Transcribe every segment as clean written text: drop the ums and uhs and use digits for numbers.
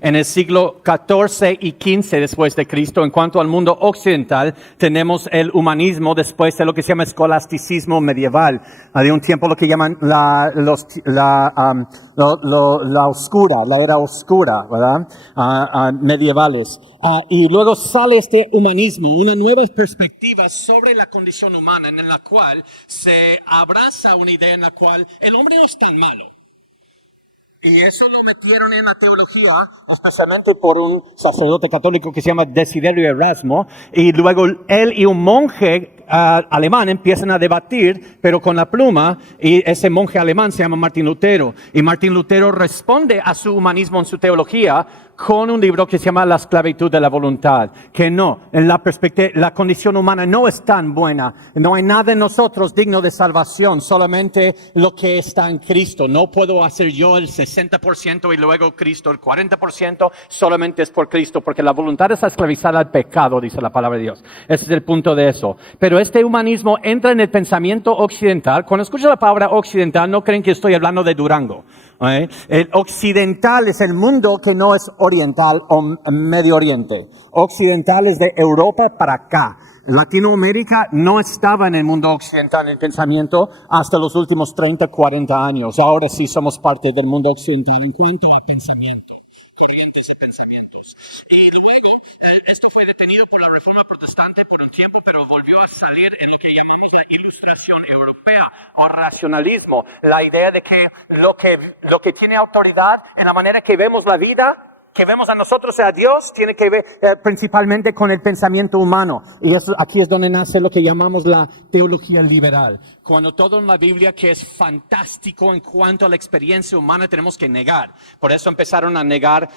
En el siglo XIV y XV después de Cristo, en cuanto al mundo occidental, tenemos el humanismo después de lo que se llama escolasticismo medieval. De un tiempo lo que llaman la oscura, la era oscura, ¿verdad? Medievales. Y luego sale este humanismo, una nueva perspectiva sobre la condición humana, en la cual se abraza una idea en la cual el hombre no es tan malo. Y eso lo metieron en la teología, especialmente por un sacerdote católico que se llama Desiderio Erasmo, y luego él y un monje alemán empiezan a debatir, pero con la pluma, y ese monje alemán se llama Martín Lutero, y Martín Lutero responde a su humanismo en su teología con un libro que se llama La esclavitud de la voluntad, que no, en la perspectiva, la condición humana no es tan buena, no hay nada en nosotros digno de salvación, solamente lo que está en Cristo. No puedo hacer yo el 60% y luego Cristo el 40%, solamente es por Cristo, porque la voluntad es esclavizada al pecado, dice la palabra de Dios. Ese es el punto de eso. Pero este humanismo entra en el pensamiento occidental. Cuando escucho la palabra occidental, no creen que estoy hablando de Durango. El occidental es el mundo que no es oriental o Medio Oriente. Occidental es de Europa para acá. Latinoamérica no estaba en el mundo occidental en el pensamiento hasta los últimos 30, 40 años. Ahora sí somos parte del mundo occidental en cuanto a pensamiento, corrientes de pensamientos. Y luego, esto fue detenido por la Reforma Protestante por un tiempo, pero volvió a salir en lo que llamamos la Ilustración Europea o racionalismo. La idea de que lo que tiene autoridad en la manera que vemos la vida, que vemos a nosotros y a Dios, tiene que ver principalmente con el pensamiento humano. Y eso, aquí es donde nace lo que llamamos la teología liberal. Cuando todo en la Biblia que es fantástico en cuanto a la experiencia humana tenemos que negar. Por eso empezaron a negar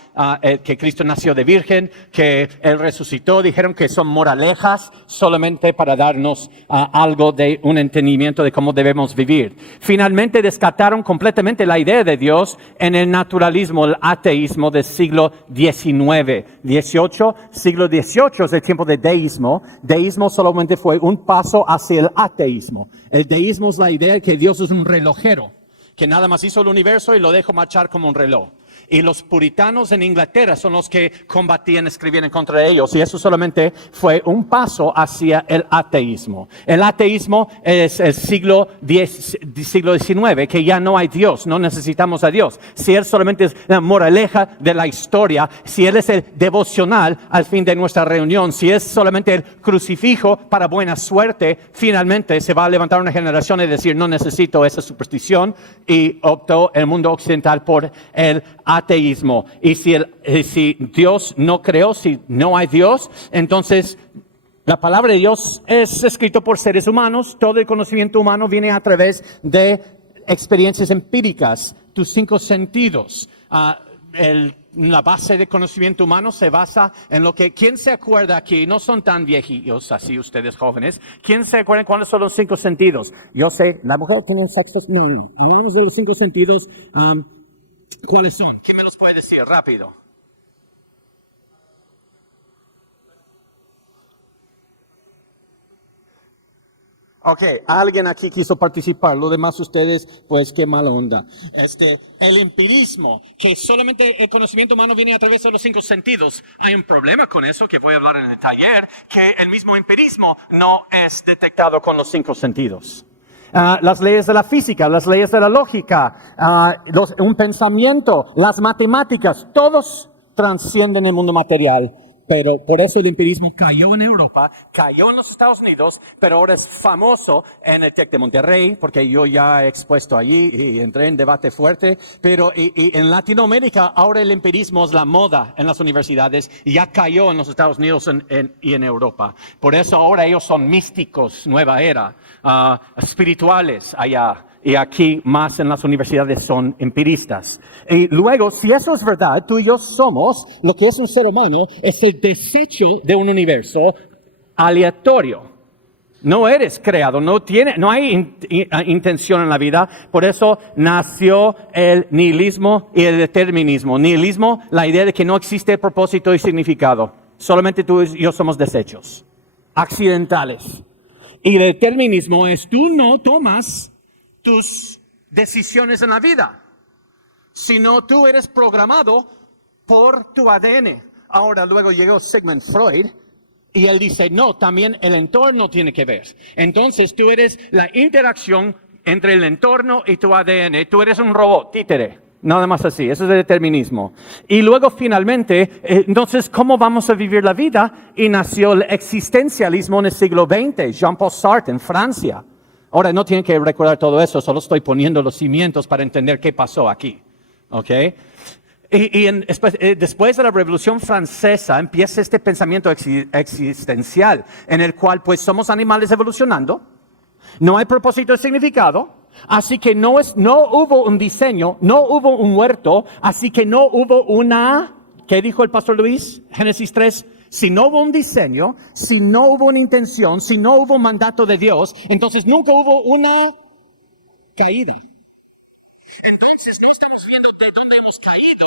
que Cristo nació de virgen, que Él resucitó. Dijeron que son moralejas solamente para darnos algo de un entendimiento de cómo debemos vivir. Finalmente descartaron completamente la idea de Dios en el naturalismo, el ateísmo del siglo XIX, XVIII. Siglo XVIII es el tiempo de deísmo. Deísmo solamente fue un paso hacia el ateísmo. El deísmo es la idea de que Dios es un relojero, que nada más hizo el universo y lo dejó marchar como un reloj. Y los puritanos en Inglaterra son los que combatían, escribían en contra de ellos. Y eso solamente fue un paso hacia el ateísmo. El ateísmo es el siglo XIX, que ya no hay Dios, no necesitamos a Dios. Si Él solamente es la moraleja de la historia, si Él es el devocional al fin de nuestra reunión, si es solamente el crucifijo para buena suerte, finalmente se va a levantar una generación y decir, no necesito esa superstición, y optó el mundo occidental por el ateísmo. Y si Dios no creó, si no hay Dios, entonces la palabra de Dios es escrito por seres humanos. Todo el conocimiento humano viene a través de experiencias empíricas, tus 5 sentidos. La base de conocimiento humano se basa en lo que, ¿quién se acuerda aquí? No son tan viejillos así ustedes jóvenes. ¿Quién se acuerda cuáles son los 5 sentidos? Yo sé, la mujer tiene un sexto, no, hablamos de los 5 sentidos. ¿Cuáles son? ¿Quién me los puede decir rápido? Ok, alguien aquí quiso participar, lo demás ustedes, pues qué mala onda. El empirismo, que solamente el conocimiento humano viene a través de los 5 sentidos. Hay un problema con eso que voy a hablar en el taller, que el mismo empirismo no es detectado con los 5 sentidos. Las leyes de la física, las leyes de la lógica, un pensamiento, las matemáticas, todos trascienden el mundo material. Pero por eso el empirismo cayó en Europa, cayó en los Estados Unidos, pero ahora es famoso en el TEC de Monterrey, porque yo ya he expuesto allí y entré en debate fuerte. Pero y en Latinoamérica ahora el empirismo es la moda en las universidades y ya cayó en los Estados Unidos y en Europa. Por eso ahora ellos son místicos, nueva era, espirituales allá. Y aquí más en las universidades son empiristas. Y luego, si eso es verdad, tú y yo somos, lo que es un ser humano, es el desecho de un universo aleatorio. No eres creado, no hay intención en la vida. Por eso nació el nihilismo y el determinismo. Nihilismo, la idea de que no existe propósito y significado. Solamente tú y yo somos desechos, accidentales. Y el determinismo es, tú no tomas tus decisiones en la vida, sino tú eres programado por tu ADN. Ahora luego llegó Sigmund Freud y él dice, no, también el entorno tiene que ver. Entonces tú eres la interacción entre el entorno y tu ADN. Tú eres un robot, títere. Nada más así, eso es el determinismo. Y luego finalmente, entonces, ¿cómo vamos a vivir la vida? Y nació el existencialismo en el siglo XX, Jean-Paul Sartre en Francia. Ahora no tienen que recordar todo eso, solo estoy poniendo los cimientos para entender qué pasó aquí. ¿Ok? Después de la Revolución Francesa empieza este pensamiento existencial en el cual pues somos animales evolucionando, no hay propósito y significado, así que no hubo un diseño, no hubo un huerto, así que no hubo ¿qué dijo el pastor Luis? Génesis 3, si no hubo un diseño, si no hubo una intención, si no hubo un mandato de Dios, entonces nunca hubo una caída. Entonces no estamos viendo de dónde hemos caído.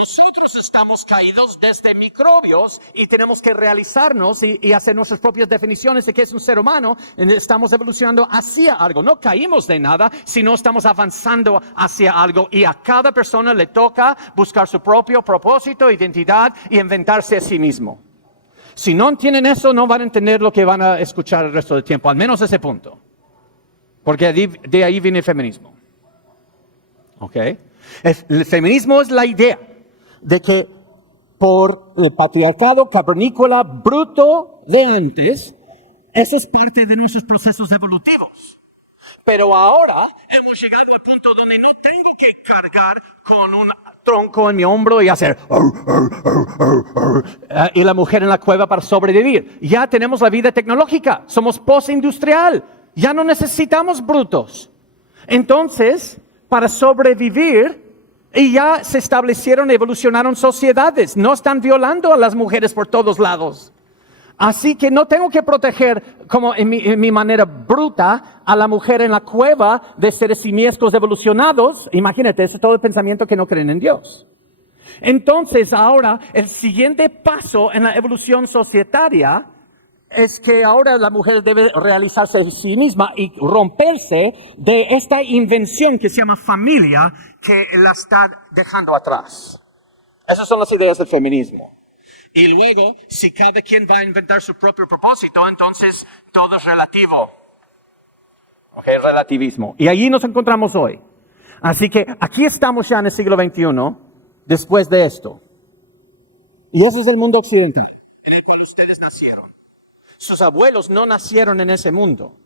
Nosotros estamos caídos desde microbios y tenemos que realizarnos y hacer nuestras propias definiciones de qué es un ser humano. Estamos evolucionando hacia algo. No caímos de nada, sino estamos avanzando hacia algo. Y a cada persona le toca buscar su propio propósito, identidad y inventarse a sí mismo. Si no entienden eso, no van a entender lo que van a escuchar el resto del tiempo, al menos ese punto. Porque de ahí viene el feminismo. ¿Ok? El feminismo es la idea de que por el patriarcado cavernícola bruto de antes, eso es parte de nuestros procesos evolutivos. Pero ahora hemos llegado al punto donde no tengo que cargar con un tronco en mi hombro y hacer y la mujer en la cueva para sobrevivir. Ya tenemos la vida tecnológica, somos postindustrial, ya no necesitamos brutos. Entonces, para sobrevivir, y ya se establecieron, evolucionaron sociedades. No están violando a las mujeres por todos lados. Así que no tengo que proteger, como en mi manera bruta, a la mujer en la cueva de seres simiescos evolucionados. Imagínate, ese es todo el pensamiento que no creen en Dios. Entonces, ahora, el siguiente paso en la evolución societaria es que ahora la mujer debe realizarse a sí misma y romperse de esta invención que se llama familia, que la está dejando atrás. Esas son las ideas del feminismo. Y luego, si cada quien va a inventar su propio propósito, entonces todo es relativo. Ok, relativismo. Y allí nos encontramos hoy. Así que aquí estamos ya en el siglo XXI, después de esto. Y ese es el mundo occidental, en el cual ustedes nacieron. Sus abuelos no nacieron en ese mundo.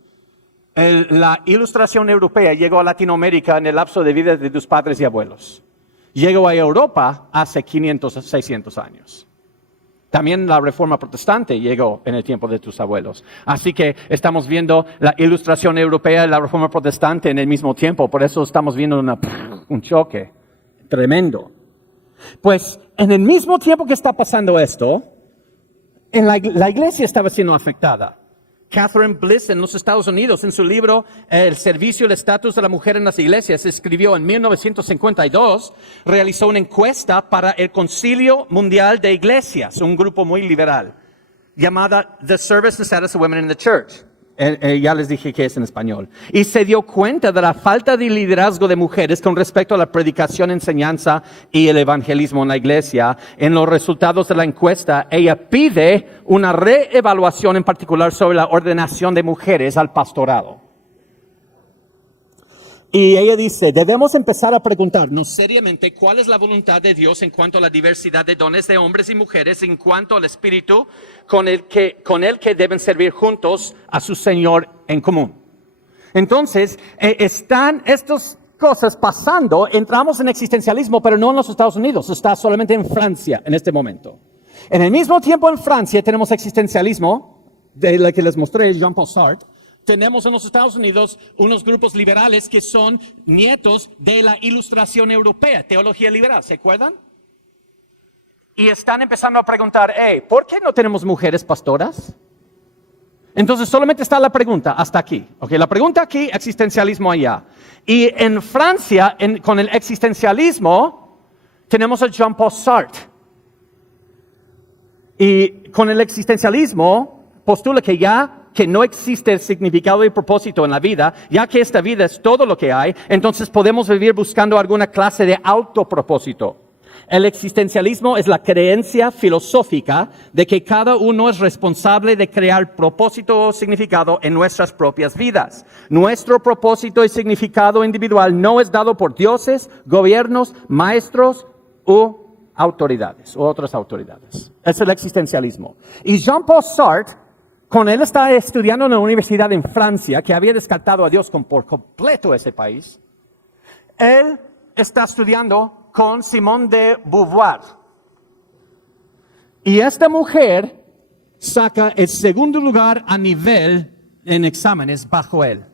La ilustración europea llegó a Latinoamérica en el lapso de vida de tus padres y abuelos. Llegó a Europa hace 500, 600 años. También la reforma protestante llegó en el tiempo de tus abuelos. Así que estamos viendo la ilustración europea y la reforma protestante en el mismo tiempo. Por eso estamos viendo un choque tremendo. Pues en el mismo tiempo que está pasando esto, la iglesia estaba siendo afectada. Catherine Bliss en los Estados Unidos, en su libro El servicio y el estatus de la mujer en las iglesias, escribió en 1952, realizó una encuesta para el Concilio Mundial de Iglesias, un grupo muy liberal, llamada The Service and Status of Women in the Church. Ya les dije que es en español. Y se dio cuenta de la falta de liderazgo de mujeres con respecto a la predicación, enseñanza y el evangelismo en la iglesia. En los resultados de la encuesta, ella pide una reevaluación en particular sobre la ordenación de mujeres al pastorado. Y ella dice, debemos empezar a preguntarnos seriamente cuál es la voluntad de Dios en cuanto a la diversidad de dones de hombres y mujeres, en cuanto al espíritu con el que deben servir juntos a su Señor en común. Entonces, están estas cosas pasando, entramos en existencialismo, pero no en los Estados Unidos, está solamente en Francia en este momento. En el mismo tiempo en Francia tenemos existencialismo, de la que les mostré, Jean-Paul Sartre. Tenemos en los Estados Unidos unos grupos liberales que son nietos de la ilustración europea, teología liberal, ¿se acuerdan? Y están empezando a preguntar, ¿por qué no tenemos mujeres pastoras? Entonces solamente está la pregunta hasta aquí. Okay, la pregunta aquí, existencialismo allá. Y en Francia, con el existencialismo, tenemos a Jean-Paul Sartre. Y con el existencialismo postula que no existe el significado y propósito en la vida, ya que esta vida es todo lo que hay, entonces podemos vivir buscando alguna clase de autopropósito. El existencialismo es la creencia filosófica de que cada uno es responsable de crear propósito o significado en nuestras propias vidas. Nuestro propósito y significado individual no es dado por dioses, gobiernos, maestros u autoridades, u otras autoridades. Es el existencialismo. Y Jean-Paul Sartre, cuando él estaba estudiando en una universidad en Francia, que había descartado a Dios por completo ese país, él está estudiando con Simone de Beauvoir. Y esta mujer saca el segundo lugar a nivel en exámenes bajo él.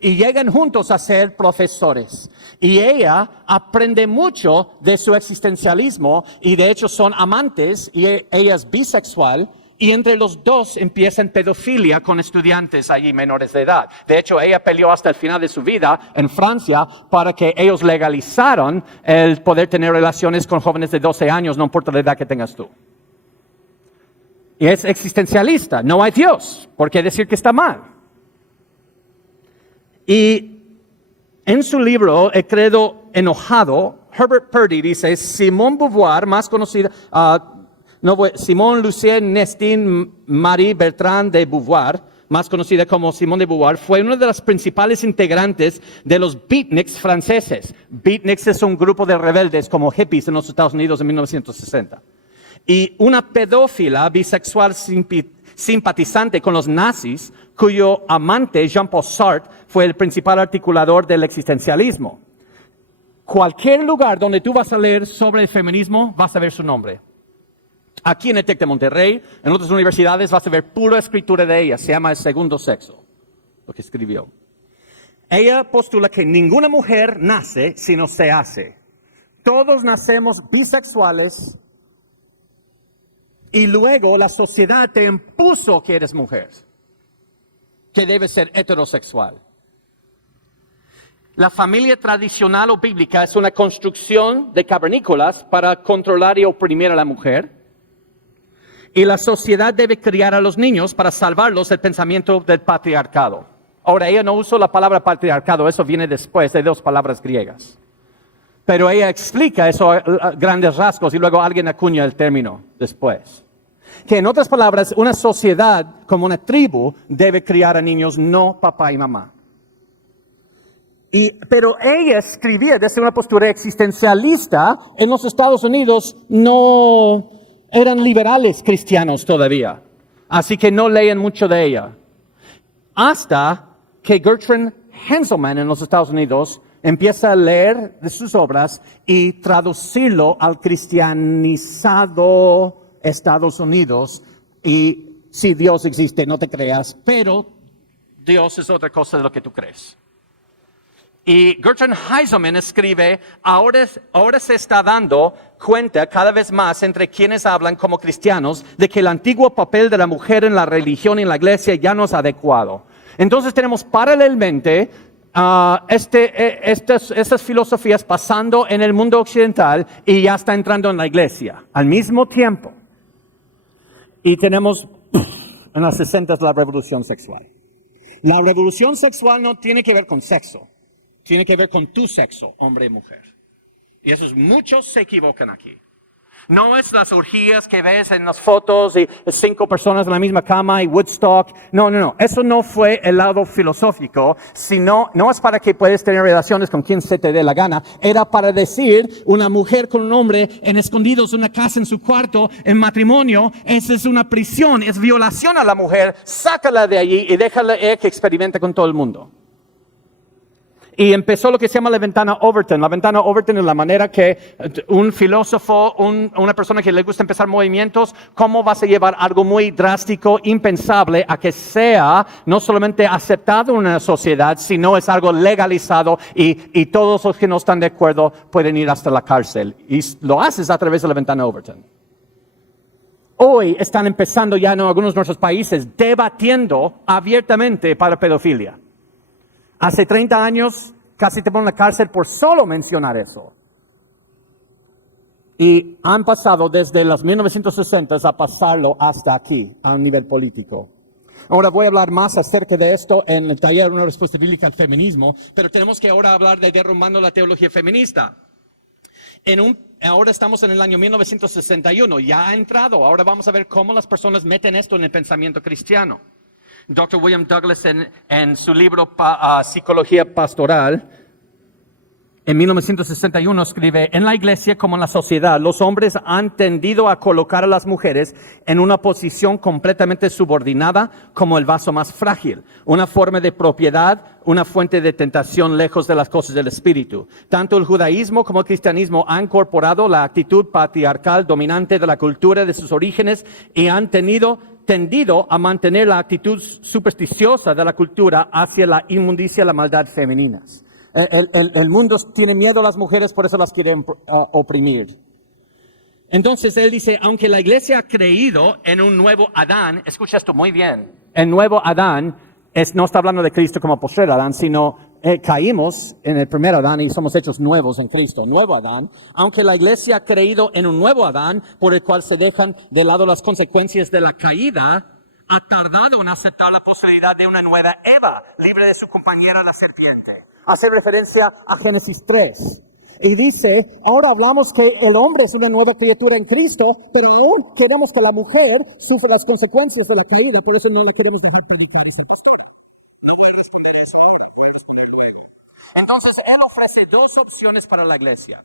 Y llegan juntos a ser profesores. Y ella aprende mucho de su existencialismo y de hecho son amantes y ella es bisexual. Y entre los dos empiezan pedofilia con estudiantes allí menores de edad. De hecho, ella peleó hasta el final de su vida en Francia para que ellos legalizaran el poder tener relaciones con jóvenes de 12 años, no importa la edad que tengas tú. Y es existencialista, no hay Dios, ¿por qué decir que está mal? Y en su libro, El credo enojado, Herbert Purdy dice, Simone Beauvoir, más conocida... Simone Lucien Nestin Marie Bertrand de Beauvoir, más conocida como Simone de Beauvoir, fue una de las principales integrantes de los beatniks franceses. Beatniks es un grupo de rebeldes como hippies en los Estados Unidos en 1960. Y una pedófila bisexual simpatizante con los nazis, cuyo amante Jean-Paul Sartre fue el principal articulador del existencialismo. Cualquier lugar donde tú vas a leer sobre el feminismo, vas a ver su nombre. Aquí en el TEC de Monterrey, en otras universidades vas a ver pura escritura de ella, se llama El segundo sexo, lo que escribió. Ella postula que ninguna mujer nace sino se hace. Todos nacemos bisexuales y luego la sociedad te impuso que eres mujer, que debes ser heterosexual. La familia tradicional o bíblica es una construcción de cavernícolas para controlar y oprimir a la mujer. Y la sociedad debe criar a los niños para salvarlos del pensamiento del patriarcado. Ahora, ella no usó la palabra patriarcado, eso viene después de dos palabras griegas. Pero ella explica eso a grandes rasgos y luego alguien acuña el término después. Que en otras palabras, una sociedad como una tribu debe criar a niños, no papá y mamá. Pero ella escribía desde una postura existencialista. En los Estados Unidos no eran liberales cristianos todavía, así que no leen mucho de ella. Hasta que Gertrude Henselman en los Estados Unidos empieza a leer de sus obras y traducirlo al cristianizado Estados Unidos. Y si Dios existe, no te creas, pero Dios es otra cosa de lo que tú crees. Y Gertrude Heiselman escribe, ahora se está dando cuenta cada vez más entre quienes hablan como cristianos de que el antiguo papel de la mujer en la religión y en la iglesia ya no es adecuado. Entonces tenemos paralelamente estas filosofías pasando en el mundo occidental y ya está entrando en la iglesia al mismo tiempo. Y tenemos en los 60 la revolución sexual. La revolución sexual no tiene que ver con sexo. Tiene que ver con tu sexo, hombre y mujer. Y esos muchos se equivocan aquí. No es las orgías que ves en las fotos y 5 personas en la misma cama y Woodstock. No. Eso no fue el lado filosófico, sino no es para que puedas tener relaciones con quien se te dé la gana. Era para decir una mujer con un hombre en escondidos, una casa en su cuarto, en matrimonio. Esa es una prisión, es violación a la mujer. Sácala de allí y déjala que experimente con todo el mundo. Y empezó lo que se llama la ventana Overton. La ventana Overton es la manera que un filósofo, una persona que le gusta empezar movimientos, cómo vas a llevar algo muy drástico, impensable, a que sea no solamente aceptado en una sociedad, sino es algo legalizado y todos los que no están de acuerdo pueden ir hasta la cárcel. Y lo haces a través de la ventana Overton. Hoy están empezando ya en algunos de nuestros países debatiendo abiertamente para pedofilia. Hace 30 años casi te ponen en la cárcel por solo mencionar eso. Y han pasado desde los 1960 a pasarlo hasta aquí, a un nivel político. Ahora voy a hablar más acerca de esto en el taller Una respuesta bíblica al feminismo, pero tenemos que ahora hablar de derrumbando la teología feminista. Ahora estamos en el año 1961, ya ha entrado. Ahora vamos a ver cómo las personas meten esto en el pensamiento cristiano. Dr. William Douglas en su libro Psicología Pastoral, en 1961 escribe: en la iglesia como en la sociedad, los hombres han tendido a colocar a las mujeres en una posición completamente subordinada como el vaso más frágil, una forma de propiedad, una fuente de tentación lejos de las cosas del espíritu. Tanto el judaísmo como el cristianismo han incorporado la actitud patriarcal dominante de la cultura de sus orígenes y han tendido a mantener la actitud supersticiosa de la cultura hacia la inmundicia y la maldad femeninas. El mundo tiene miedo a las mujeres, por eso las quiere oprimir. Entonces él dice, aunque la iglesia ha creído en un nuevo Adán, escucha esto muy bien, el nuevo Adán no está hablando de Cristo como postrer Adán, sino caímos en el primer Adán y somos hechos nuevos en Cristo, nuevo Adán. Aunque la iglesia ha creído en un nuevo Adán, por el cual se dejan de lado las consecuencias de la caída, ha tardado en aceptar la posibilidad de una nueva Eva, libre de su compañera la serpiente. Hace referencia a Génesis 3. Y dice, ahora hablamos que el hombre es una nueva criatura en Cristo, pero aún queremos que la mujer sufra las consecuencias de la caída, por eso no le queremos dejar predicar ese pastor. No voy a responder eso ahora, voy a responder luego. Entonces, él ofrece dos opciones para la iglesia.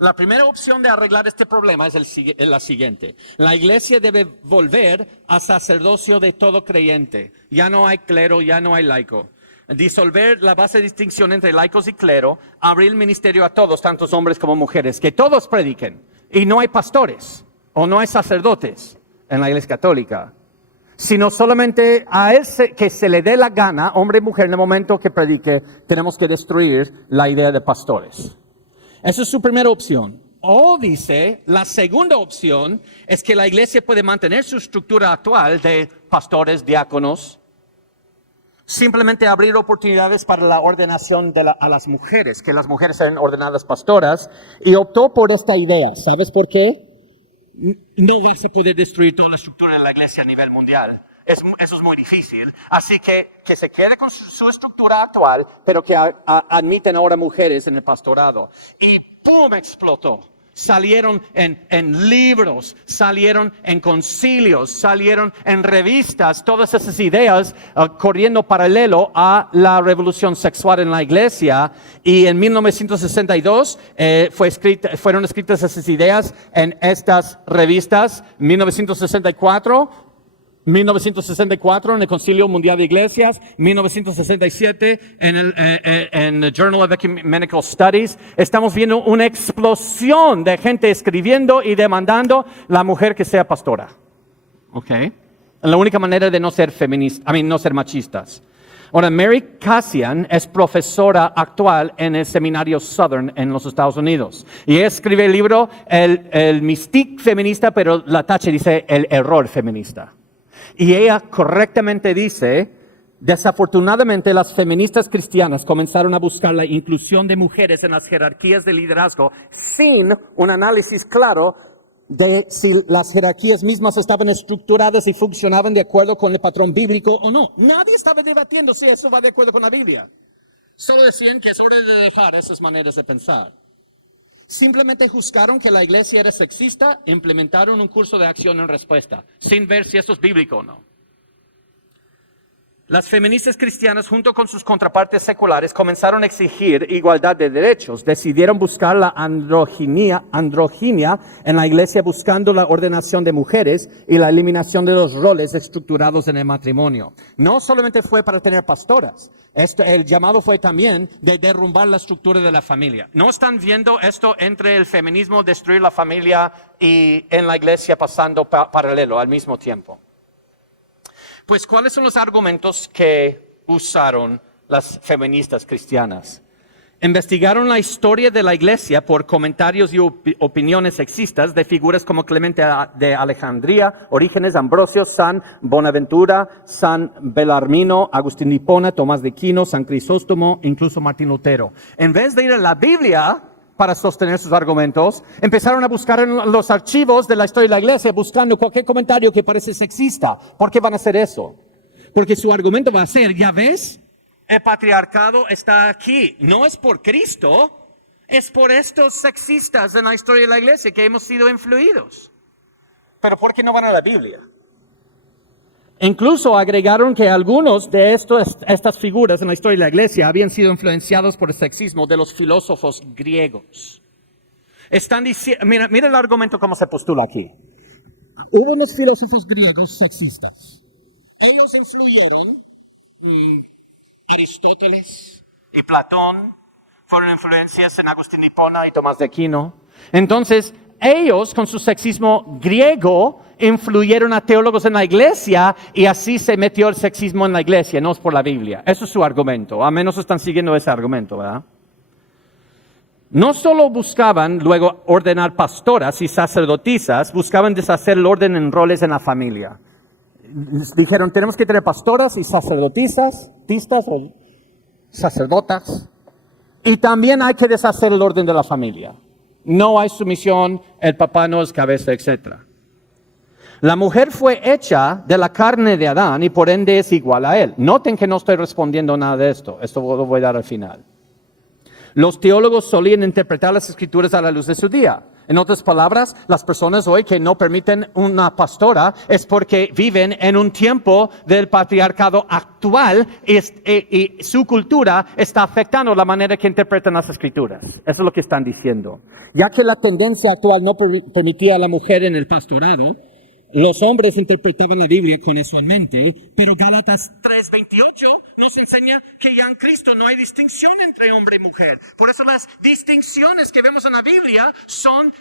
La primera opción de arreglar este problema es la siguiente. La iglesia debe volver a sacerdocio de todo creyente. Ya no hay clero, ya no hay laico. Disolver la base de distinción entre laicos y clero, abrir el ministerio a todos, tantos hombres como mujeres, que todos prediquen. Y no hay pastores o no hay sacerdotes en la iglesia católica, sino solamente a él que se le dé la gana, hombre y mujer, en el momento que predique, tenemos que destruir la idea de pastores. Esa es su primera opción. O dice, la segunda opción es que la iglesia puede mantener su estructura actual de pastores, diáconos, simplemente abrir oportunidades para la ordenación a las mujeres, que las mujeres sean ordenadas pastoras, y optó por esta idea. ¿Sabes por qué? No vas a poder destruir toda la estructura de la iglesia a nivel mundial. Eso es muy difícil. Así que se quede con su estructura actual, pero que admiten ahora mujeres en el pastorado. Y ¡pum! Explotó. Salieron en libros, salieron en concilios, salieron en revistas, todas esas ideas corriendo paralelo a la revolución sexual en la iglesia. Y en 1962 fueron escritas esas ideas en estas revistas. 1964 en el Concilio Mundial de Iglesias, 1967 en el Journal of Ecumenical Studies. Estamos viendo una explosión de gente escribiendo y demandando la mujer que sea pastora. Okay. La única manera de no ser no ser machistas. Ahora, Mary Cassian es profesora actual en el seminario Southern en los Estados Unidos. Y ella escribe el libro El Mystique Feminista, pero la tacha dice El Error Feminista. Y ella correctamente dice, desafortunadamente las feministas cristianas comenzaron a buscar la inclusión de mujeres en las jerarquías de liderazgo sin un análisis claro de si las jerarquías mismas estaban estructuradas y funcionaban de acuerdo con el patrón bíblico o no. Nadie estaba debatiendo si eso va de acuerdo con la Biblia. Solo decían que es hora de dejar esas maneras de pensar. Simplemente juzgaron que la iglesia era sexista, implementaron un curso de acción en respuesta, sin ver si eso es bíblico o no. Las feministas cristianas, junto con sus contrapartes seculares, comenzaron a exigir igualdad de derechos. Decidieron buscar la androginia en la iglesia, buscando la ordenación de mujeres y la eliminación de los roles estructurados en el matrimonio. No solamente fue para tener pastoras. El llamado fue también de derrumbar la estructura de la familia. ¿No están viendo esto entre el feminismo, destruir la familia, y en la iglesia pasando paralelo al mismo tiempo? Pues, ¿cuáles son los argumentos que usaron las feministas cristianas? Investigaron la historia de la iglesia por comentarios y opiniones sexistas de figuras como Clemente de Alejandría, Orígenes, Ambrosio, San Bonaventura, San Belarmino, Agustín de Hipona, Tomás de Aquino, San Crisóstomo, incluso Martín Lutero. En vez de ir a la Biblia para sostener sus argumentos, empezaron a buscar en los archivos de la historia de la iglesia, buscando cualquier comentario que parece sexista. ¿Por qué van a hacer eso? Porque su argumento va a ser, ¿ya ves? El patriarcado está aquí. No es por Cristo, Es por estos sexistas en la historia de la iglesia que hemos sido influidos. Pero ¿por qué no van a la Biblia? Incluso agregaron que algunos de estas figuras en la historia de la iglesia habían sido influenciados por el sexismo de los filósofos griegos. Están diciendo, mira el argumento cómo se postula aquí. Hubo unos filósofos griegos sexistas. Ellos influyeron, Aristóteles y Platón fueron influencias en Agustín de Hipona y Tomás de Aquino. Entonces, ellos con su sexismo griego influyeron a teólogos en la iglesia y así se metió el sexismo en la iglesia, no es por la Biblia. Eso es su argumento, a menos están siguiendo ese argumento, ¿verdad? No solo buscaban luego ordenar pastoras y sacerdotisas, buscaban deshacer el orden en roles en la familia. Dijeron, tenemos que tener pastoras y sacerdotisas, tistas o sacerdotas, y también hay que deshacer el orden de la familia. No hay sumisión, el papá no es cabeza, etc. La mujer fue hecha de la carne de Adán y por ende es igual a él. Noten que no estoy respondiendo nada de esto. Esto lo voy a dar al final. Los teólogos solían interpretar las escrituras a la luz de su día. En otras palabras, las personas hoy que no permiten una pastora es porque viven en un tiempo del patriarcado actual y su cultura está afectando la manera que interpretan las escrituras. Eso es lo que están diciendo. Ya que la tendencia actual no permitía a la mujer en el pastorado, los hombres interpretaban la Biblia con eso en mente, pero Gálatas 3:28 nos enseña que ya en Cristo no hay distinción entre hombre y mujer. Por eso las distinciones que vemos en la Biblia son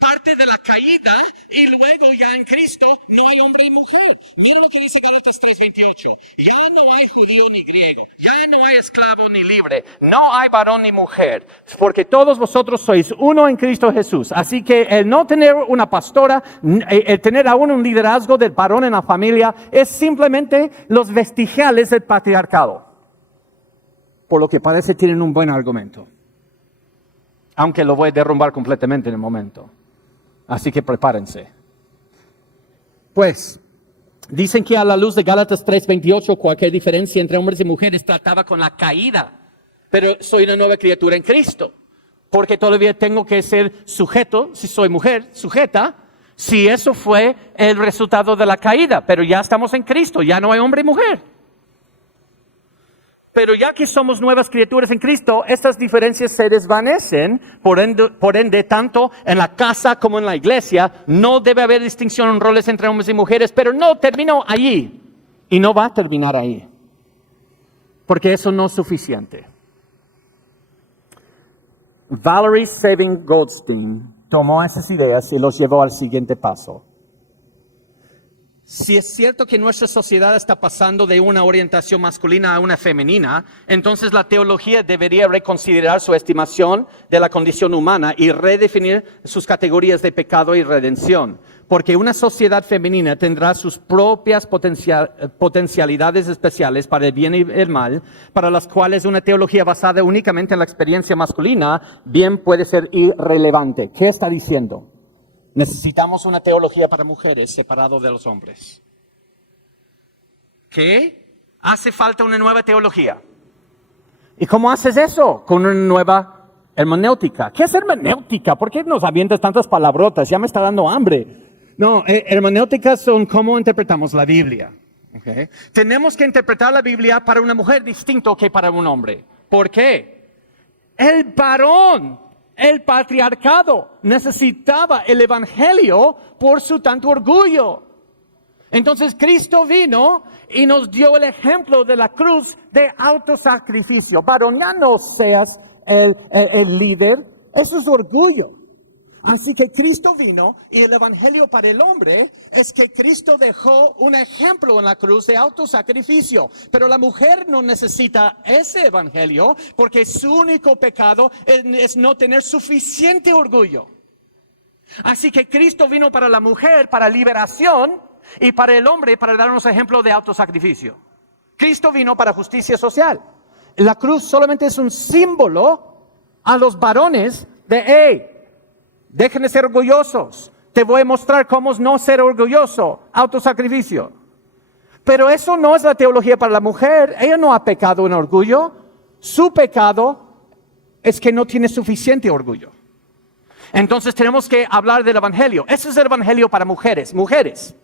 parte de la caída y luego ya en Cristo no hay hombre y mujer. Mira lo que dice Gálatas 3:28. Ya no hay judío ni griego, ya no hay esclavo ni libre, no hay varón ni mujer, porque todos vosotros sois uno en Cristo Jesús. Así que el no tener una pastora, el tener aún un liderazgo del varón en la familia es simplemente los vestigiales del patriarcado. Por lo que parece tienen un buen argumento. Aunque lo voy a derrumbar completamente en el momento. Así que prepárense. Pues, dicen que a la luz de Gálatas 3:28 cualquier diferencia entre hombres y mujeres trataba con la caída. Pero soy una nueva criatura en Cristo. Porque todavía tengo que ser sujeto, si soy mujer, sujeta. Si eso fue el resultado de la caída, pero ya estamos en Cristo, ya no hay hombre y mujer. Pero ya que somos nuevas criaturas en Cristo, estas diferencias se desvanecen, por ende, tanto en la casa como en la iglesia, no debe haber distinción en roles entre hombres y mujeres, pero no terminó allí, y no va a terminar ahí, porque eso no es suficiente. Valerie Sabin Goldstein tomó esas ideas y los llevó al siguiente paso. Si es cierto que nuestra sociedad está pasando de una orientación masculina a una femenina, entonces la teología debería reconsiderar su estimación de la condición humana y redefinir sus categorías de pecado y redención. Porque una sociedad femenina tendrá sus propias potencialidades especiales para el bien y el mal, para las cuales una teología basada únicamente en la experiencia masculina bien puede ser irrelevante. ¿Qué está diciendo? Necesitamos una teología para mujeres separado de los hombres. ¿Qué? Hace falta una nueva teología. ¿Y cómo haces eso? Con una nueva hermenéutica. ¿Qué es hermenéutica? ¿Por qué nos avientas tantas palabrotas? Ya me está dando hambre. No, hermenéuticas son cómo interpretamos la Biblia. Okay. Tenemos que interpretar la Biblia para una mujer distinto que para un hombre. ¿Por qué? El varón, el patriarcado, necesitaba el evangelio por su tanto orgullo. Entonces Cristo vino y nos dio el ejemplo de la cruz de autosacrificio. Varón, ya no seas el líder, eso es orgullo. Así que Cristo vino y el evangelio para el hombre es que Cristo dejó un ejemplo en la cruz de autosacrificio. Pero la mujer no necesita ese evangelio porque su único pecado es no tener suficiente orgullo. Así que Cristo vino para la mujer, para liberación, y para el hombre, para darnos ejemplo de autosacrificio. Cristo vino para justicia social. La cruz solamente es un símbolo a los varones de, hey, dejen de ser orgullosos. Te voy a mostrar cómo no ser orgulloso. Autosacrificio. Pero eso no es la teología para la mujer. Ella no ha pecado en orgullo. Su pecado es que no tienes suficiente orgullo. Entonces tenemos que hablar del evangelio. Ese es el evangelio para mujeres. Mujeres,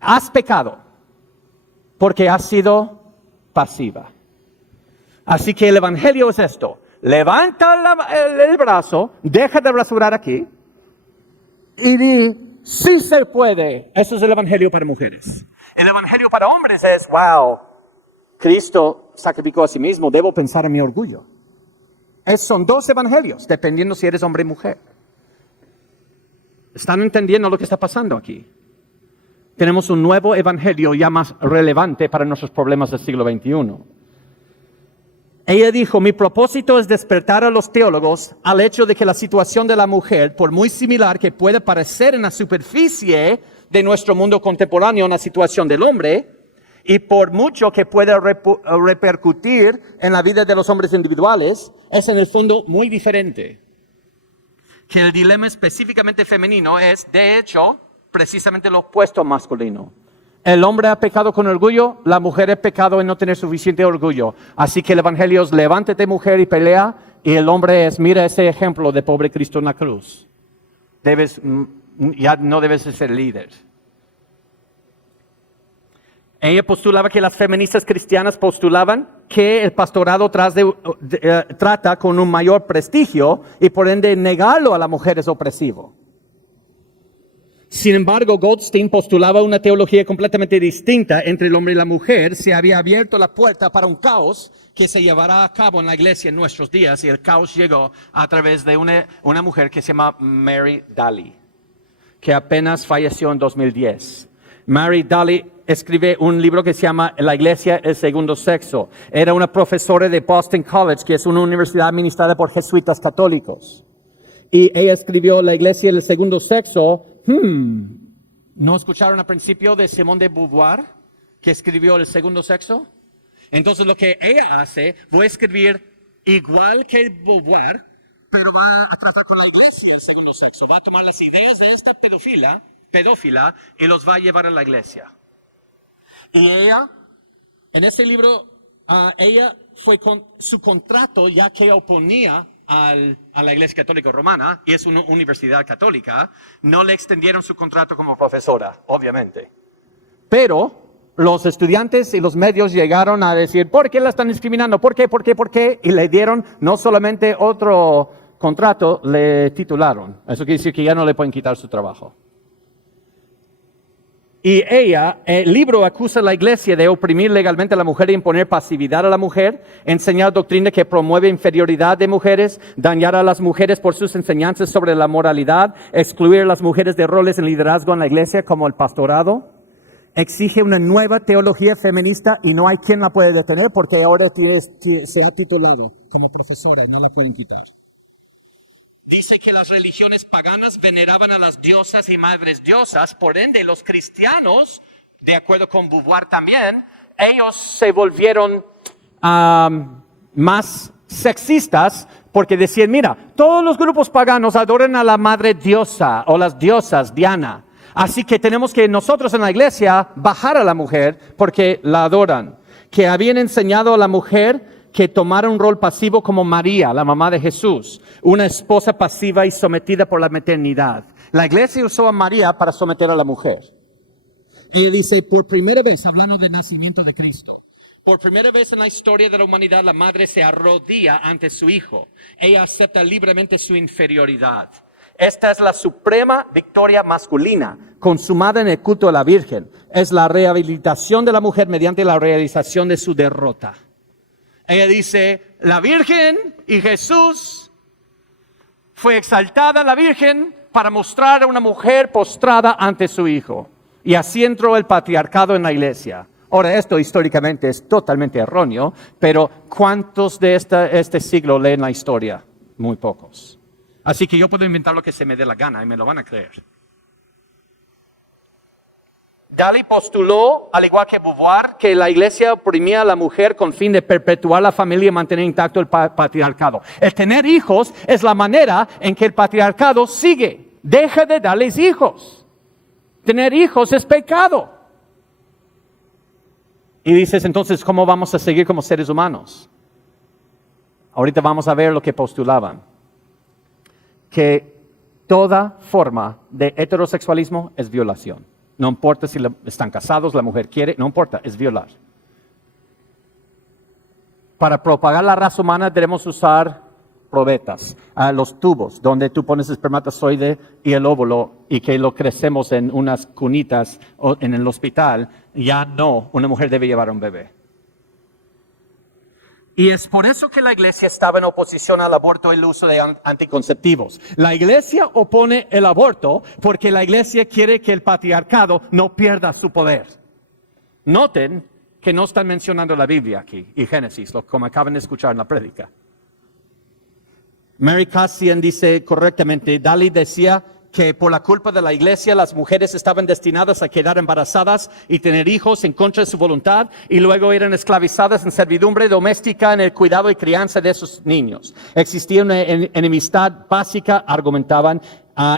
has pecado porque has sido pasiva. Así que el evangelio es esto. Levanta el brazo, deja de rasurar aquí y di, sí se puede. Eso es el evangelio para mujeres. El evangelio para hombres es, wow, Cristo sacrificó a sí mismo, debo pensar en mi orgullo. Son dos evangelios, dependiendo si eres hombre o mujer. ¿Están entendiendo lo que está pasando aquí? Tenemos un nuevo evangelio ya más relevante para nuestros problemas del siglo XXI. Ella dijo, mi propósito es despertar a los teólogos al hecho de que la situación de la mujer, por muy similar que pueda parecer en la superficie de nuestro mundo contemporáneo en la situación del hombre, y por mucho que pueda repercutir en la vida de los hombres individuales, es en el fondo muy diferente. Que el dilema específicamente femenino es, de hecho, precisamente lo opuesto masculino. El hombre ha pecado con orgullo, la mujer ha pecado en no tener suficiente orgullo. Así que el evangelio es, levántate mujer y pelea, y el hombre es, mira ese ejemplo de pobre Cristo en la cruz. Ya no debes de ser líder. Ella postulaba que las feministas cristianas postulaban que el pastorado trata con un mayor prestigio y por ende negarlo a la mujer es opresivo. Sin embargo, Goldstein postulaba una teología completamente distinta entre el hombre y la mujer. Se había abierto la puerta para un caos que se llevará a cabo en la iglesia en nuestros días, y el caos llegó a través de una mujer que se llama Mary Daly, que apenas falleció en 2010. Mary Daly escribe un libro que se llama La Iglesia, el Segundo Sexo. Era una profesora de Boston College, que es una universidad administrada por jesuitas católicos. Y ella escribió La Iglesia, el Segundo Sexo. ¿No escucharon al principio de Simone de Beauvoir, que escribió El Segundo Sexo? Entonces lo que ella hace, voy a escribir igual que Beauvoir, pero va a tratar con la iglesia el segundo sexo. Va a tomar las ideas de esta pedófila y los va a llevar a la iglesia. Y ella, en ese libro, ella fue con su contrato, ya que oponía a la Iglesia Católica Romana, y es una universidad católica, no le extendieron su contrato como profesora, obviamente. Pero los estudiantes y los medios llegaron a decir, ¿por qué la están discriminando? ¿Por qué? ¿Por qué? ¿Por qué? Y le dieron no solamente otro contrato, le titularon. Eso quiere decir que ya no le pueden quitar su trabajo. Y ella, el libro acusa a la iglesia de oprimir legalmente a la mujer e imponer pasividad a la mujer, enseñar doctrina que promueve inferioridad de mujeres, dañar a las mujeres por sus enseñanzas sobre la moralidad, excluir a las mujeres de roles en liderazgo en la iglesia como el pastorado. Exige una nueva teología feminista y no hay quien la puede detener porque ahora se ha titulado como profesora y no la pueden quitar. Dice que las religiones paganas veneraban a las diosas y madres diosas, por ende los cristianos, de acuerdo con Beauvoir también, ellos se volvieron más sexistas porque decían, mira, todos los grupos paganos adoran a la madre diosa o las diosas Diana, así que tenemos que nosotros en la iglesia bajar a la mujer porque la adoran, que habían enseñado a la mujer que tomara un rol pasivo como María, la mamá de Jesús, una esposa pasiva y sometida por la maternidad. La iglesia usó a María para someter a la mujer. Y dice, por primera vez, hablando del nacimiento de Cristo, por primera vez en la historia de la humanidad, la madre se arrodilla ante su hijo. Ella acepta libremente su inferioridad. Esta es la suprema victoria masculina, consumada en el culto a la Virgen. Es la rehabilitación de la mujer mediante la realización de su derrota. Ella dice, la Virgen y Jesús, fue exaltada la Virgen para mostrar a una mujer postrada ante su hijo. Y así entró el patriarcado en la iglesia. Ahora, esto históricamente es totalmente erróneo, pero ¿cuántos de este siglo leen la historia? Muy pocos. Así que yo puedo inventar lo que se me dé la gana y me lo van a creer. Daly postuló, al igual que Beauvoir, que la iglesia oprimía a la mujer con fin de perpetuar la familia y mantener intacto el patriarcado. El tener hijos es la manera en que el patriarcado sigue. Deja de darles hijos. Tener hijos es pecado. Y dices, entonces, ¿cómo vamos a seguir como seres humanos? Ahorita vamos a ver lo que postulaban. Que toda forma de heterosexualismo es violación. No importa si están casados, la mujer quiere, no importa, es violar. Para propagar la raza humana debemos usar probetas, los tubos, donde tú pones el espermatozoide y el óvulo y que lo crecemos en unas cunitas o en el hospital. Ya no, una mujer debe llevar un bebé. Y es por eso que la iglesia estaba en oposición al aborto y el uso de anticonceptivos. La iglesia opone el aborto porque la iglesia quiere que el patriarcado no pierda su poder. Noten que no están mencionando la Biblia aquí y Génesis, como acaban de escuchar en la prédica. Mary Cassian dice correctamente, Dalí decía que por la culpa de la iglesia las mujeres estaban destinadas a quedar embarazadas y tener hijos en contra de su voluntad y luego eran esclavizadas en servidumbre doméstica en el cuidado y crianza de esos niños. Existía una enemistad básica, argumentaban,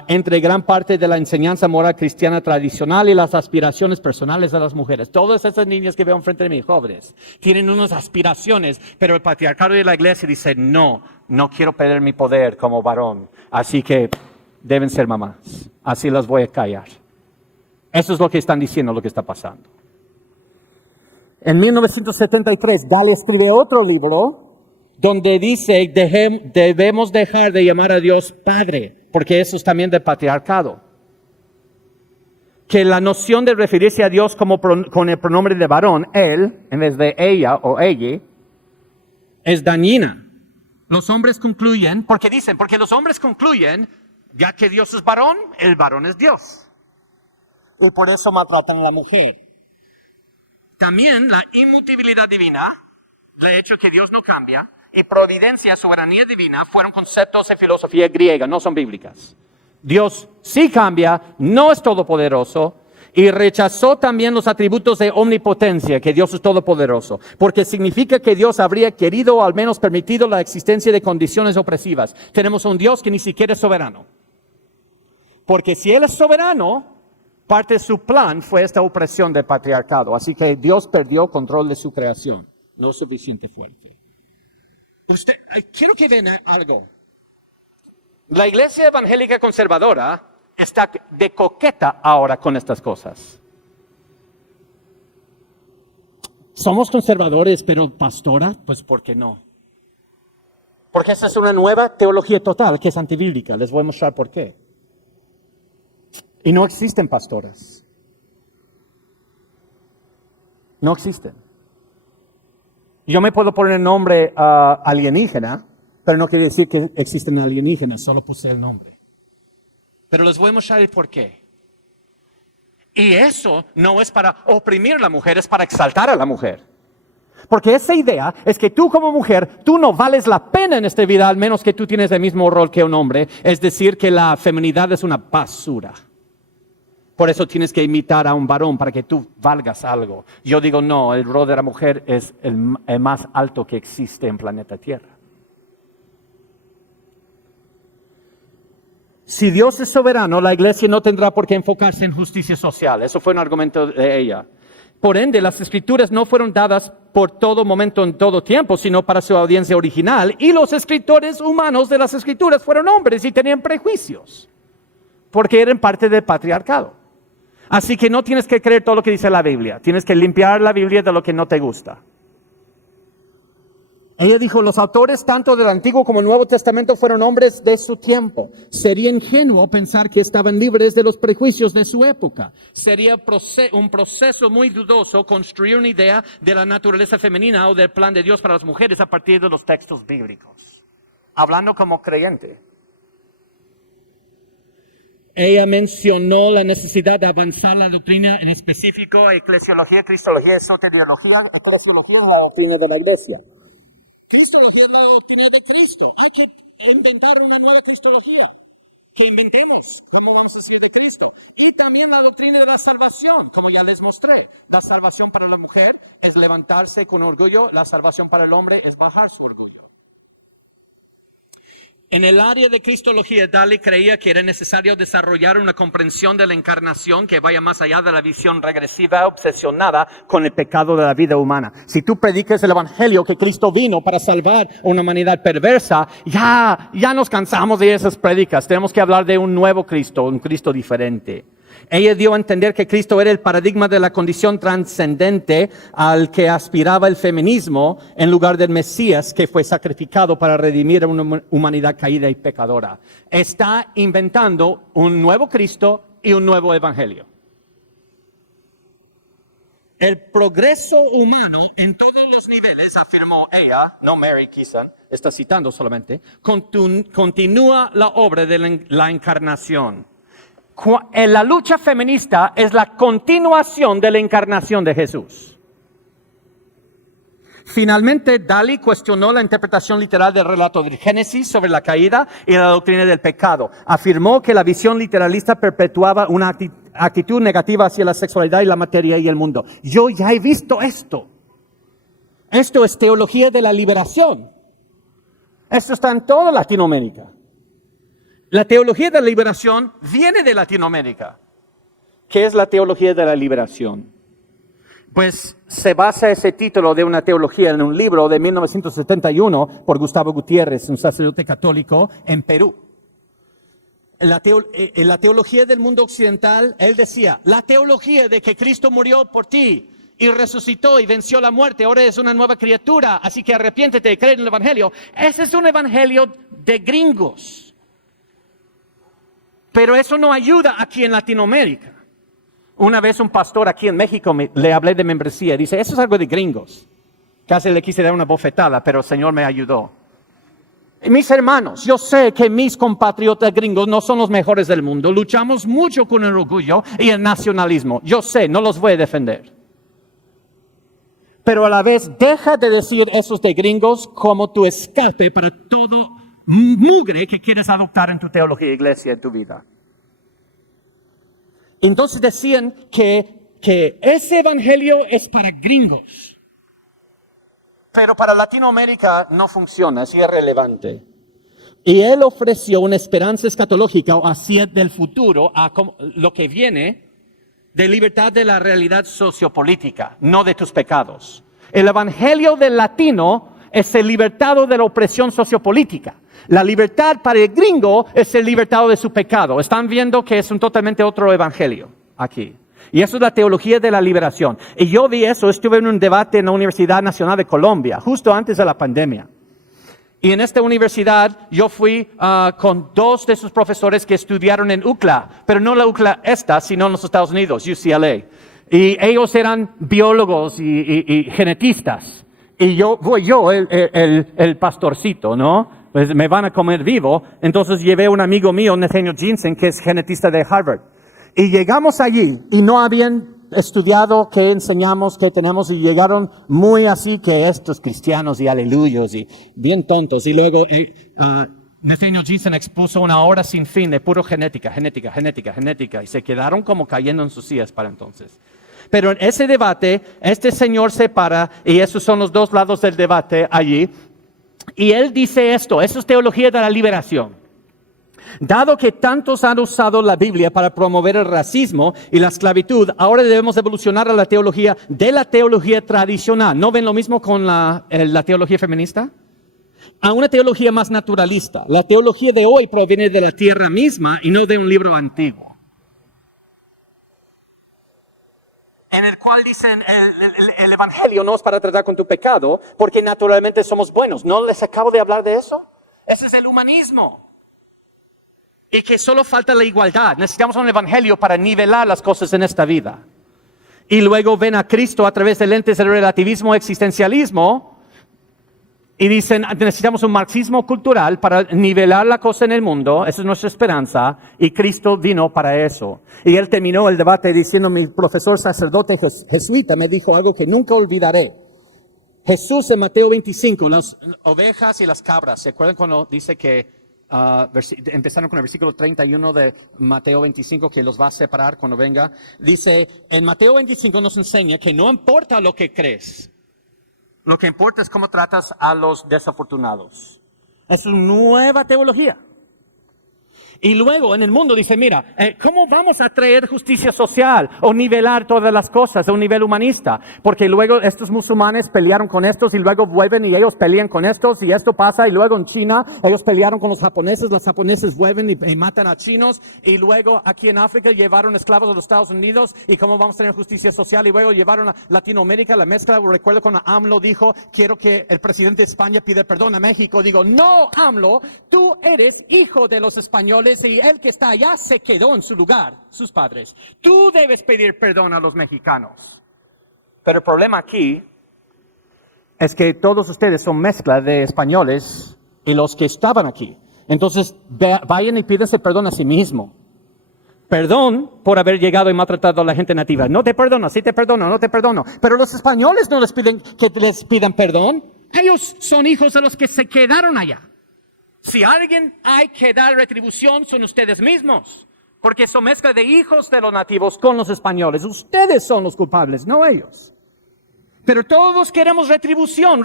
entre gran parte de la enseñanza moral cristiana tradicional y las aspiraciones personales de las mujeres. Todas esas niñas que veo enfrente de mí, jóvenes, tienen unas aspiraciones, pero el patriarcado de la iglesia dice, no quiero perder mi poder como varón, así que deben ser mamás, así las voy a callar. Eso es lo que están diciendo, lo que está pasando. En 1973, Dalí escribe otro libro donde dice, debemos dejar de llamar a Dios Padre, porque eso es también del patriarcado. Que la noción de referirse a Dios como con el pronombre de varón, él, en vez de ella o ella, es dañina. Los hombres concluyen, porque los hombres concluyen, ya que Dios es varón, el varón es Dios. Y por eso maltratan a la mujer. También la inmutabilidad divina, el hecho que Dios no cambia, y providencia, soberanía divina, fueron conceptos de filosofía griega, no son bíblicas. Dios sí cambia, no es todopoderoso, y rechazó también los atributos de omnipotencia, que Dios es todopoderoso, porque significa que Dios habría querido o al menos permitido la existencia de condiciones opresivas. Tenemos un Dios que ni siquiera es soberano. Porque si Él es soberano, parte de su plan fue esta opresión del patriarcado. Así que Dios perdió control de su creación, no suficiente fuerte. Quiero que vean algo. La iglesia evangélica conservadora está de coqueta ahora con estas cosas. ¿Somos conservadores, pero pastora? Pues ¿por qué no? Porque esa es una nueva teología total que es antibíblica. Les voy a mostrar por qué. Y no existen pastoras. No existen. Yo me puedo poner el nombre alienígena, pero no quiere decir que existen alienígenas, solo puse el nombre. Pero les voy a mostrar el por qué. Y eso no es para oprimir a la mujer, es para exaltar a la mujer. Porque esa idea es que tú como mujer, tú no vales la pena en esta vida, al menos que tú tienes el mismo rol que un hombre. Es decir, que la feminidad es una basura. Por eso tienes que imitar a un varón para que tú valgas algo. Yo digo, no, el rol de la mujer es el más alto que existe en planeta Tierra. Si Dios es soberano, la iglesia no tendrá por qué enfocarse en justicia social. Eso fue un argumento de ella. Por ende, las escrituras no fueron dadas por todo momento en todo tiempo, sino para su audiencia original. Y los escritores humanos de las escrituras fueron hombres y tenían prejuicios, porque eran parte del patriarcado. Así que no tienes que creer todo lo que dice la Biblia. Tienes que limpiar la Biblia de lo que no te gusta. Ella dijo, los autores tanto del Antiguo como el Nuevo Testamento fueron hombres de su tiempo. Sería ingenuo pensar que estaban libres de los prejuicios de su época. Sería un proceso muy dudoso construir una idea de la naturaleza femenina o del plan de Dios para las mujeres a partir de los textos bíblicos. Hablando como creyente. Ella mencionó la necesidad de avanzar la doctrina en específico, eclesiología, cristología, soteriología. Eclesiología es la doctrina de la iglesia. Cristología es la doctrina de Cristo. Hay que inventar una nueva cristología. Que inventemos cómo vamos a seguir de Cristo. Y también la doctrina de la salvación, como ya les mostré. La salvación para la mujer es levantarse con orgullo. La salvación para el hombre es bajar su orgullo. En el área de cristología, Daly creía que era necesario desarrollar una comprensión de la encarnación que vaya más allá de la visión regresiva, obsesionada con el pecado de la vida humana. Si tú predicas el evangelio que Cristo vino para salvar a una humanidad perversa, ya nos cansamos de esas prédicas. Tenemos que hablar de un nuevo Cristo, un Cristo diferente. Ella dio a entender que Cristo era el paradigma de la condición trascendente al que aspiraba el feminismo en lugar del Mesías que fue sacrificado para redimir a una humanidad caída y pecadora. Está inventando un nuevo Cristo y un nuevo evangelio. El progreso humano en todos los niveles, afirmó ella, no Mary Kison, está citando solamente, continúa la obra de la encarnación. La lucha feminista es la continuación de la encarnación de Jesús. Finalmente, Daly cuestionó la interpretación literal del relato del Génesis sobre la caída y la doctrina del pecado. Afirmó que la visión literalista perpetuaba una actitud negativa hacia la sexualidad y la materia y el mundo. Yo ya he visto esto. Esto es teología de la liberación. Esto está en toda Latinoamérica. La teología de la liberación viene de Latinoamérica. ¿Qué es la teología de la liberación? Pues se basa ese título de una teología en un libro de 1971 por Gustavo Gutiérrez, un sacerdote católico en Perú. En la teología del mundo occidental, él decía, la teología de que Cristo murió por ti y resucitó y venció la muerte, ahora es una nueva criatura, así que arrepiéntete y cree en el evangelio. Ese es un evangelio de gringos. Pero eso no ayuda aquí en Latinoamérica. Una vez un pastor aquí en México le hablé de membresía. Dice, eso es algo de gringos. Casi le quise dar una bofetada, pero el Señor me ayudó. Mis hermanos, yo sé que mis compatriotas gringos no son los mejores del mundo. Luchamos mucho con el orgullo y el nacionalismo. Yo sé, no los voy a defender. Pero a la vez, deja de decir esos de gringos como tu escape para todo mugre que quieres adoptar en tu teología, iglesia, en tu vida. Entonces decían que ese evangelio es para gringos. Pero para Latinoamérica no funciona, es irrelevante. Y él ofreció una esperanza escatológica hacia del futuro, a lo que viene de libertad de la realidad sociopolítica, no de tus pecados. El evangelio del latino es el libertado de la opresión sociopolítica. La libertad para el gringo es el libertado de su pecado. Están viendo que es un totalmente otro evangelio aquí. Y eso es la teología de la liberación. Y yo vi eso, estuve en un debate en la Universidad Nacional de Colombia, justo antes de la pandemia. Y en esta universidad yo fui con dos de sus profesores que estudiaron en UCLA, pero no la UCLA esta, sino en los Estados Unidos, UCLA. Y ellos eran biólogos y genetistas. Y el pastorcito, ¿no? Pues me van a comer vivo. Entonces llevé a un amigo mío, Nathaniel Jensen, que es genetista de Harvard. Y llegamos allí y no habían estudiado qué enseñamos, qué tenemos, y llegaron muy así que estos cristianos y aleluyos y bien tontos. Y luego Nathaniel Jensen expuso una hora sin fin de puro genética, y se quedaron como cayendo en sus sillas para entonces. Pero en ese debate, este señor se para, y esos son los dos lados del debate allí, y él dice esto, eso es teología de la liberación. Dado que tantos han usado la Biblia para promover el racismo y la esclavitud, ahora debemos evolucionar a la teología de la teología tradicional. ¿No ven lo mismo con la teología feminista? A una teología más naturalista. La teología de hoy proviene de la tierra misma y no de un libro antiguo. En el cual dicen, el evangelio no es para tratar con tu pecado, porque naturalmente somos buenos. ¿No les acabo de hablar de eso? Ese es el humanismo. Y que solo falta la igualdad. Necesitamos un evangelio para nivelar las cosas en esta vida. Y luego ven a Cristo a través de lentes del relativismo, existencialismo, y dicen, necesitamos un marxismo cultural para nivelar la cosa en el mundo. Esa es nuestra esperanza. Y Cristo vino para eso. Y él terminó el debate diciendo, mi profesor sacerdote jesuita me dijo algo que nunca olvidaré. Jesús en Mateo 25, las ovejas y las cabras. ¿Se acuerdan cuando dice que empezaron con el versículo 31 de Mateo 25, que los va a separar cuando venga? Dice, en Mateo 25 nos enseña que no importa lo que crees. Lo que importa es cómo tratas a los desafortunados, Es una nueva teología. Y luego en el mundo dice, mira, ¿cómo vamos a traer justicia social o nivelar todas las cosas a un nivel humanista? Porque luego estos musulmanes pelearon con estos y luego vuelven y ellos pelean con estos y esto pasa. Y luego en China ellos pelearon con los japoneses vuelven y matan a chinos. Y luego aquí en África llevaron esclavos a los Estados Unidos. ¿Y cómo vamos a tener justicia social? Y luego llevaron a Latinoamérica, la mezcla. Recuerdo cuando AMLO dijo, quiero que el presidente de España pida perdón a México. Digo, no, AMLO, tú eres hijo de los españoles. Y el que está allá se quedó en su lugar, sus padres. Tú debes pedir perdón a los mexicanos. Pero el problema aquí es que todos ustedes son mezcla de españoles y los que estaban aquí. Entonces, vayan y pídense perdón a sí mismo. Perdón por haber llegado y maltratado a la gente nativa. No te perdono, sí te perdono, no te perdono. Pero los españoles no les piden que les pidan perdón. Ellos son hijos de los que se quedaron allá. Si alguien hay que dar retribución, son ustedes mismos. Porque son mezcla de hijos de los nativos con los españoles. Ustedes son los culpables, no ellos. Pero todos queremos retribución,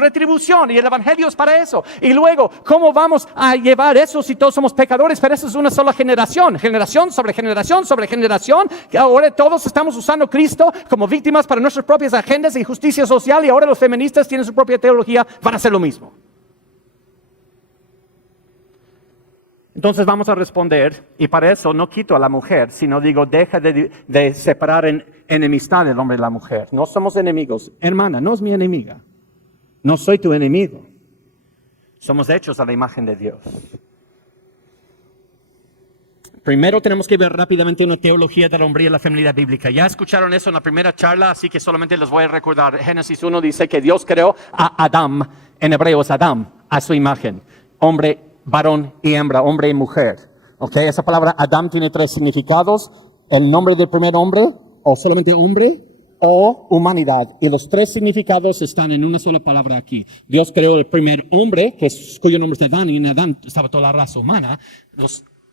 y el evangelio es para eso. Y luego, ¿cómo vamos a llevar eso si todos somos pecadores? Pero eso es una sola generación, generación sobre generación sobre generación. Que ahora todos estamos usando a Cristo como víctimas para nuestras propias agendas y justicia social. Y ahora los feministas tienen su propia teología, van a hacer lo mismo. Entonces vamos a responder, y para eso no quito a la mujer, sino digo, deja de separar en enemistad el hombre y la mujer. No somos enemigos. Hermana, no es mi enemiga. No soy tu enemigo. Somos hechos a la imagen de Dios. Primero tenemos que ver rápidamente una teología del hombre y la feminidad bíblica. Ya escucharon eso en la primera charla, así que solamente les voy a recordar. Génesis 1 dice que Dios creó a Adán, en hebreo es Adam, a su imagen. Hombre, varón y hembra, hombre y mujer. Okay, esa palabra Adam tiene 3 significados. El nombre del primer hombre, o solamente hombre, o humanidad. Y los 3 significados están en una sola palabra aquí. Dios creó el primer hombre, cuyo nombre es Adán, y en Adán estaba toda la raza humana.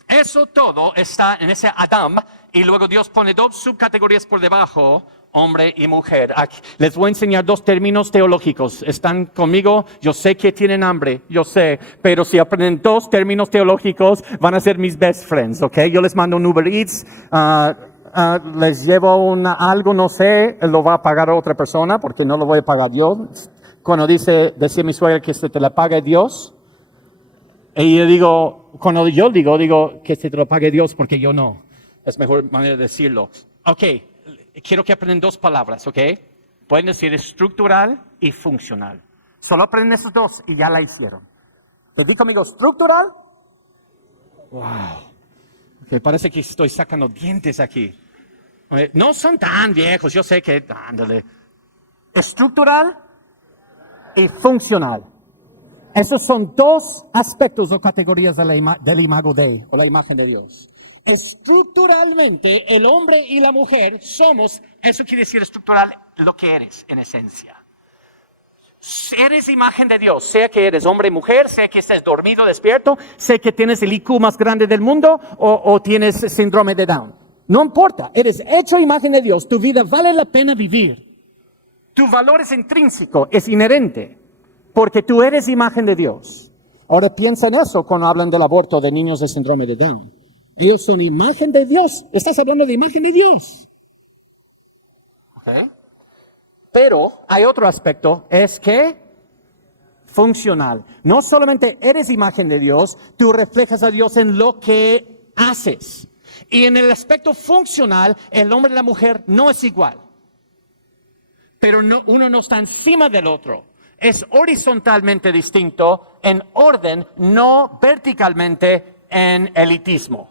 Eso todo está en ese Adam, y luego Dios pone 2 subcategorías por debajo, hombre y mujer. Aquí les voy a enseñar 2 términos teológicos. ¿Están conmigo? Yo sé que tienen hambre, yo sé, pero si aprenden 2 términos teológicos, van a ser mis best friends, ¿ok? Yo les mando un Uber Eats, les llevo algo, no sé, lo va a pagar otra persona, porque no lo voy a pagar yo. Cuando decía mi suegra que se te la pague Dios, y yo digo, cuando yo digo que se te lo pague Dios, porque yo no. Es mejor manera de decirlo. Ok. Quiero que aprendan 2 palabras, ¿ok? Pueden decir estructural y funcional. Solo aprenden esos 2 y ya la hicieron. ¿Te di conmigo estructural? Wow. Okay, parece que estoy sacando dientes aquí. Okay, no son tan viejos, yo sé que... Ándale. Estructural y funcional. Esos son 2 aspectos o categorías del imago Dei, o la imagen de Dios. Estructuralmente, el hombre y la mujer somos, eso quiere decir estructural, lo que eres en esencia. Eres imagen de Dios, sea que eres hombre y mujer, sea que estés dormido, despierto, sea que tienes el IQ más grande del mundo o tienes síndrome de Down. No importa, eres hecho imagen de Dios, tu vida vale la pena vivir. Tu valor es intrínseco, es inherente, porque tú eres imagen de Dios. Ahora piensa en eso cuando hablan del aborto de niños de síndrome de Down. Ellos son imagen de Dios. Estás hablando de imagen de Dios. Okay. Pero hay otro aspecto, es que funcional. No solamente eres imagen de Dios, tú reflejas a Dios en lo que haces. Y en el aspecto funcional, el hombre y la mujer no es igual. Pero uno no está encima del otro. Es horizontalmente distinto en orden, no verticalmente en elitismo.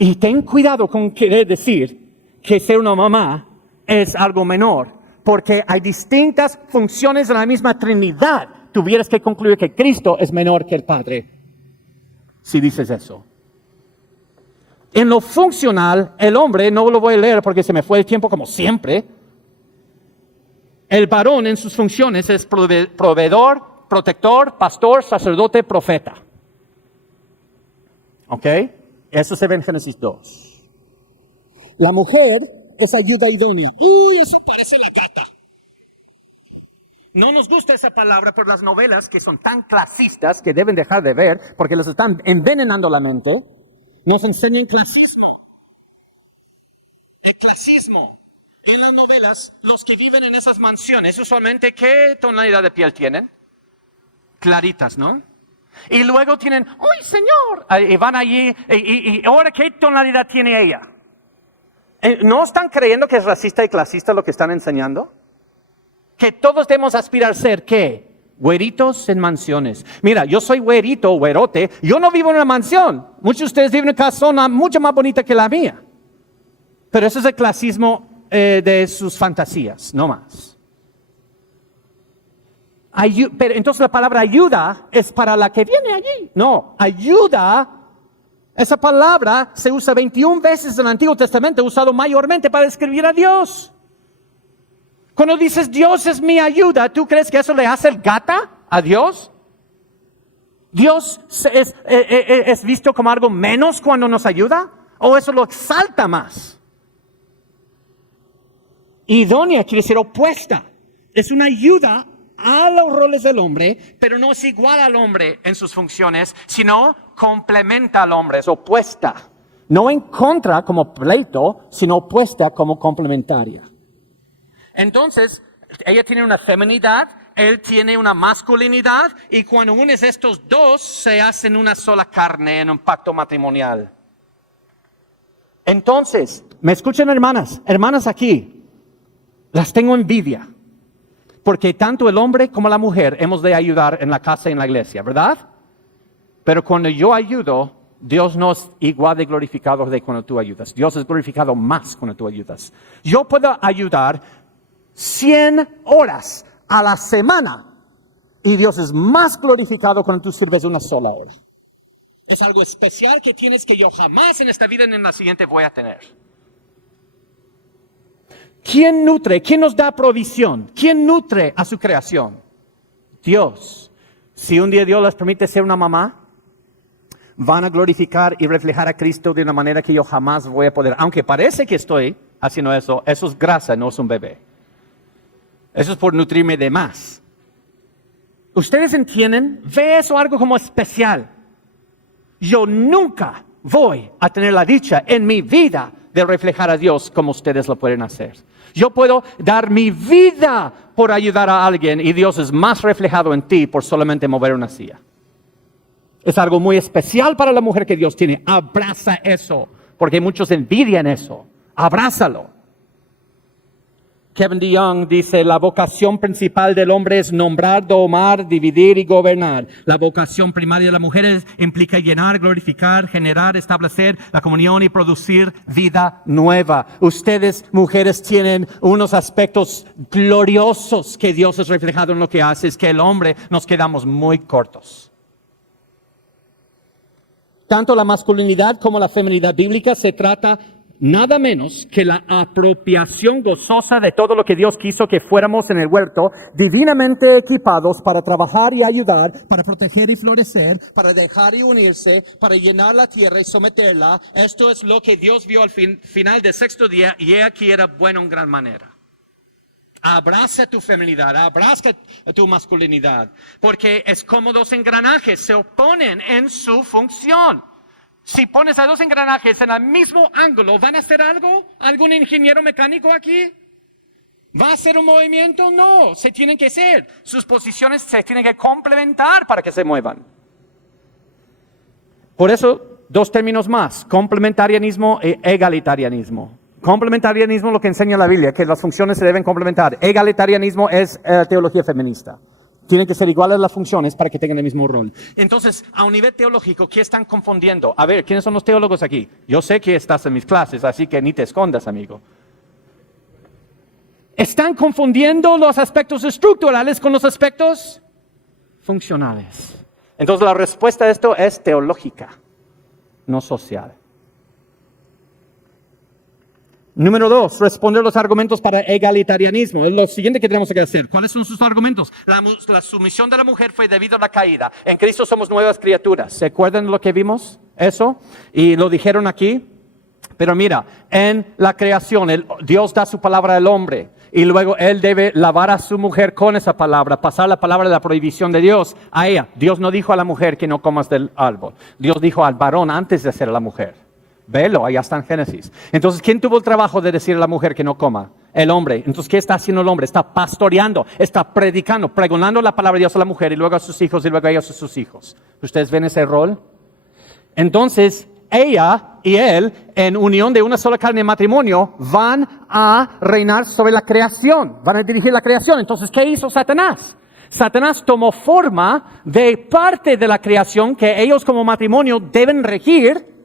Y ten cuidado con querer decir que ser una mamá es algo menor, porque hay distintas funciones de la misma Trinidad. Tuvieras que concluir que Cristo es menor que el Padre, si dices eso. En lo funcional, el hombre, no lo voy a leer porque se me fue el tiempo como siempre. El varón en sus funciones es proveedor, protector, pastor, sacerdote, profeta. ¿Ok? Eso se ve en Génesis 2. La mujer es ayuda idónea. Uy, eso parece la gata. No nos gusta esa palabra por las novelas que son tan clasistas que deben dejar de ver porque les están envenenando la mente. Nos enseñan clasismo. El clasismo. En las novelas, los que viven en esas mansiones, usualmente, ¿qué tonalidad de piel tienen? Claritas, ¿no? Y luego tienen, ¡uy, señor! Y van allí, y ahora, ¿qué tonalidad tiene ella? ¿No están creyendo que es racista y clasista lo que están enseñando? Que todos debemos aspirar a ser, ¿qué? Güeritos en mansiones. Mira, yo soy güerito, güerote, yo no vivo en una mansión. Muchos de ustedes viven en una casona mucho más bonita que la mía. Pero ese es el clasismo de sus fantasías, no más. Pero entonces la palabra ayuda es para la que viene allí. No, ayuda, esa palabra se usa 21 veces en el Antiguo Testamento, usado mayormente para describir a Dios. Cuando dices Dios es mi ayuda, ¿tú crees que eso le hace el gata a Dios? ¿Dios es visto como algo menos cuando nos ayuda? ¿O eso lo exalta más? Idónea quiere decir opuesta. Es una ayuda a los roles del hombre, pero no es igual al hombre en sus funciones, sino complementa al hombre, es opuesta. No en contra como pleito, sino opuesta como complementaria. Entonces, ella tiene una feminidad, él tiene una masculinidad, y cuando unes estos dos, se hacen una sola carne en un pacto matrimonial. Entonces, ¿me escuchan hermanas? Hermanas aquí, las tengo envidia. Porque tanto el hombre como la mujer hemos de ayudar en la casa y en la iglesia, ¿verdad? Pero cuando yo ayudo, Dios no es igual de glorificado de cuando tú ayudas. Dios es glorificado más cuando tú ayudas. Yo puedo ayudar 100 horas a la semana y Dios es más glorificado cuando tú sirves una sola hora. Es algo especial que tienes que yo jamás en esta vida ni en la siguiente voy a tener. ¿Quién nutre? ¿Quién nos da provisión? ¿Quién nutre a su creación? Dios. Si un día Dios les permite ser una mamá, van a glorificar y reflejar a Cristo de una manera que yo jamás voy a poder. Aunque parece que estoy haciendo eso es grasa, no es un bebé. Eso es por nutrirme de más. ¿Ustedes entienden? Ve eso algo como especial. Yo nunca voy a tener la dicha en mi vida de reflejar a Dios como ustedes lo pueden hacer. Yo puedo dar mi vida por ayudar a alguien y Dios es más reflejado en ti por solamente mover una silla. Es algo muy especial para la mujer que Dios tiene. Abraza eso, porque muchos envidian eso. Abrázalo. Kevin DeYoung dice, la vocación principal del hombre es nombrar, domar, dividir y gobernar. La vocación primaria de la mujer implica llenar, glorificar, generar, establecer la comunión y producir vida nueva. Ustedes, mujeres, tienen unos aspectos gloriosos que Dios es reflejado en lo que hace. Es que el hombre nos quedamos muy cortos. Tanto la masculinidad como la feminidad bíblica se trata nada menos que la apropiación gozosa de todo lo que Dios quiso que fuéramos en el huerto, divinamente equipados para trabajar y ayudar, para proteger y florecer, para dejar y unirse, para llenar la tierra y someterla. Esto es lo que Dios vio al final del sexto día y he aquí era bueno en gran manera. Abraza tu feminidad, abraza tu masculinidad, porque es como dos engranajes, se oponen en su función. Si pones a dos engranajes en el mismo ángulo, ¿van a hacer algo? ¿Algún ingeniero mecánico aquí? ¿Va a hacer un movimiento? No, se tienen que hacer. Sus posiciones se tienen que complementar para que se muevan. Por eso, dos términos más, complementarianismo e egalitarianismo. Complementarianismo es lo que enseña la Biblia, que las funciones se deben complementar. Egalitarianismo es teología feminista. Tienen que ser iguales las funciones para que tengan el mismo rol. Entonces, a un nivel teológico, ¿qué están confundiendo? A ver, ¿quiénes son los teólogos aquí? Yo sé que estás en mis clases, así que ni te escondas, amigo. Están confundiendo los aspectos estructurales con los aspectos funcionales. Entonces, la respuesta a esto es teológica, no social. Número 2, responder los argumentos para egalitarianismo. Es lo siguiente que tenemos que hacer. ¿Cuáles son sus argumentos? La sumisión de la mujer fue debido a la caída. En Cristo somos nuevas criaturas. ¿Se acuerdan de lo que vimos? Eso. Y lo dijeron aquí. Pero mira, en la creación, Dios da su palabra al hombre. y luego él debe lavar a su mujer con esa palabra, pasar la palabra de la prohibición de Dios a ella. Dios no dijo a la mujer que no comas del árbol. Dios dijo al varón antes de hacer a la mujer. Velo, allá está en Génesis. Entonces, ¿quién tuvo el trabajo de decir a la mujer que no coma? El hombre. Entonces, ¿qué está haciendo el hombre? Está pastoreando, está predicando, pregonando la palabra de Dios a la mujer y luego a sus hijos y luego a ellos a sus hijos. ¿Ustedes ven ese rol? Entonces, ella y él, en unión de una sola carne en matrimonio, van a reinar sobre la creación, van a dirigir la creación. Entonces, ¿qué hizo Satanás? Satanás tomó forma de parte de la creación que ellos como matrimonio deben regir,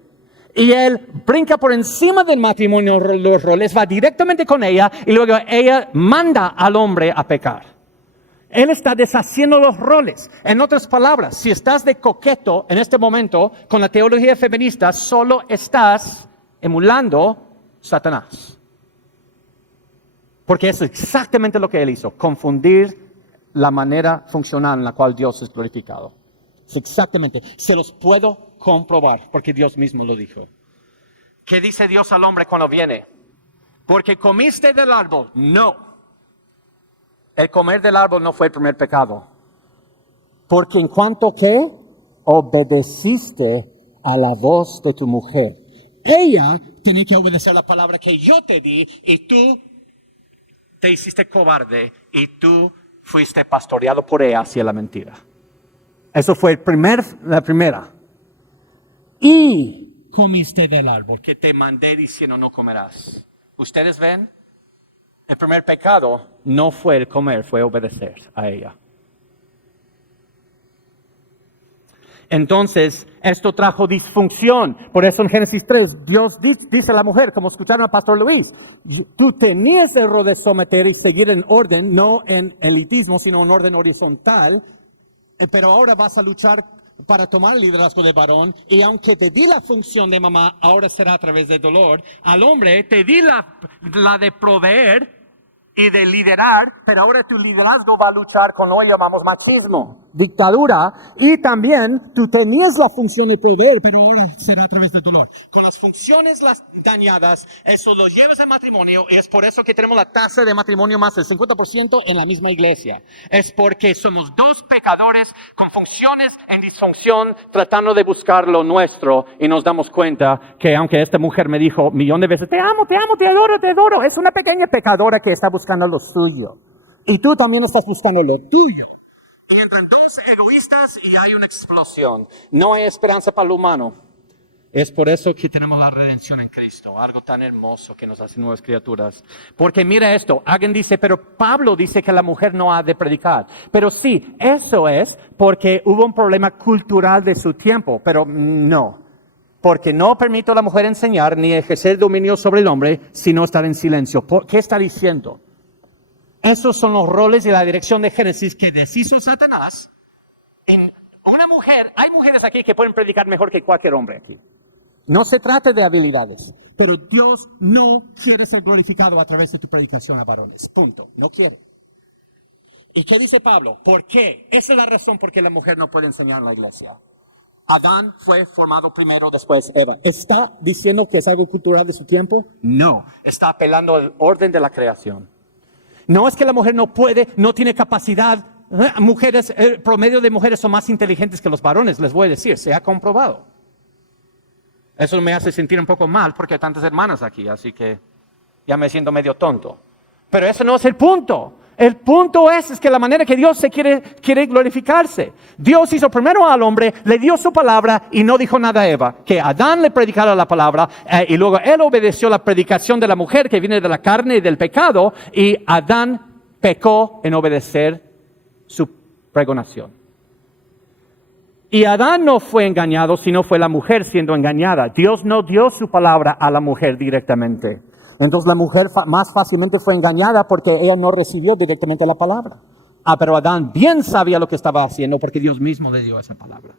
y él brinca por encima del matrimonio, los roles, va directamente con ella, y luego ella manda al hombre a pecar. Él está deshaciendo los roles. En otras palabras, si estás de coqueto en este momento con la teología feminista, solo estás emulando Satanás. Porque es exactamente lo que él hizo, confundir la manera funcional en la cual Dios es glorificado. Es exactamente. Se los puedo comprobar, porque Dios mismo lo dijo. ¿Qué dice Dios al hombre cuando viene? Porque comiste del árbol. No. El comer del árbol no fue el primer pecado. Porque en cuanto que obedeciste a la voz de tu mujer, ella tiene que obedecer la palabra que yo te di, y tú te hiciste cobarde y tú fuiste pastoreado por ella hacia la mentira. Eso fue la primera. Y comiste del árbol que te mandé diciendo no comerás. ¿Ustedes ven? El primer pecado no fue el comer, fue obedecer a ella. Entonces, esto trajo disfunción. Por eso en Génesis 3, Dios dice a la mujer, como escucharon al pastor Luis, tú tenías el rol de someter y seguir en orden, no en elitismo, sino en orden horizontal, pero ahora vas a luchar para tomar el liderazgo de varón, y aunque te di la función de mamá, ahora será a través del dolor. Al hombre te di la de proveer y de liderar, pero ahora tu liderazgo va a luchar con lo que llamamos machismo, dictadura, y también tú tenías la función de proveer, pero ahora será a través del dolor. Con las funciones dañadas, eso lo llevas al matrimonio, y es por eso que tenemos la tasa de matrimonio más del 50% en la misma iglesia. Es porque somos dos pecadores con funciones en disfunción, tratando de buscar lo nuestro, y nos damos cuenta que aunque esta mujer me dijo 1,000,000 de veces, te amo, te adoro, es una pequeña pecadora que está buscando lo suyo. Y tú también estás buscando lo tuyo. Y entran dos egoístas y hay una explosión. No hay esperanza para lo humano. Es por eso que tenemos la redención en Cristo, algo tan hermoso que nos hace nuevas criaturas. Porque mira esto, alguien dice, pero Pablo dice que la mujer no ha de predicar. Pero sí, eso es porque hubo un problema cultural de su tiempo, pero no. Porque no permito a la mujer enseñar ni ejercer dominio sobre el hombre, sino estar en silencio. ¿Qué está diciendo? Esos son los roles y la dirección de Génesis que deshizo Satanás. En una mujer, hay mujeres aquí que pueden predicar mejor que cualquier hombre aquí. No se trata de habilidades, pero Dios no quiere ser glorificado a través de tu predicación a varones. Punto. No quiere. ¿Y qué dice Pablo? ¿Por qué? Esa es la razón por qué la mujer no puede enseñar en la iglesia. Adán fue formado primero, después Eva. ¿Está diciendo que es algo cultural de su tiempo? No. Está apelando al orden de la creación. No es que la mujer no puede, no tiene capacidad. Mujeres, el promedio de mujeres son más inteligentes que los varones, les voy a decir, se ha comprobado. Eso me hace sentir un poco mal porque hay tantas hermanas aquí, así que ya me siento medio tonto. Pero eso no es el punto. El punto es que la manera que Dios se quiere glorificarse. Dios hizo primero al hombre, le dio su palabra y no dijo nada a Eva. Que Adán le predicara la palabra y luego él obedeció la predicación de la mujer que viene de la carne y del pecado, y Adán pecó en obedecer su pregonación. Y Adán no fue engañado, sino fue la mujer siendo engañada. Dios no dio su palabra a la mujer directamente. Entonces la mujer más fácilmente fue engañada porque ella no recibió directamente la palabra. Pero Adán bien sabía lo que estaba haciendo porque Dios mismo le dio esa palabra.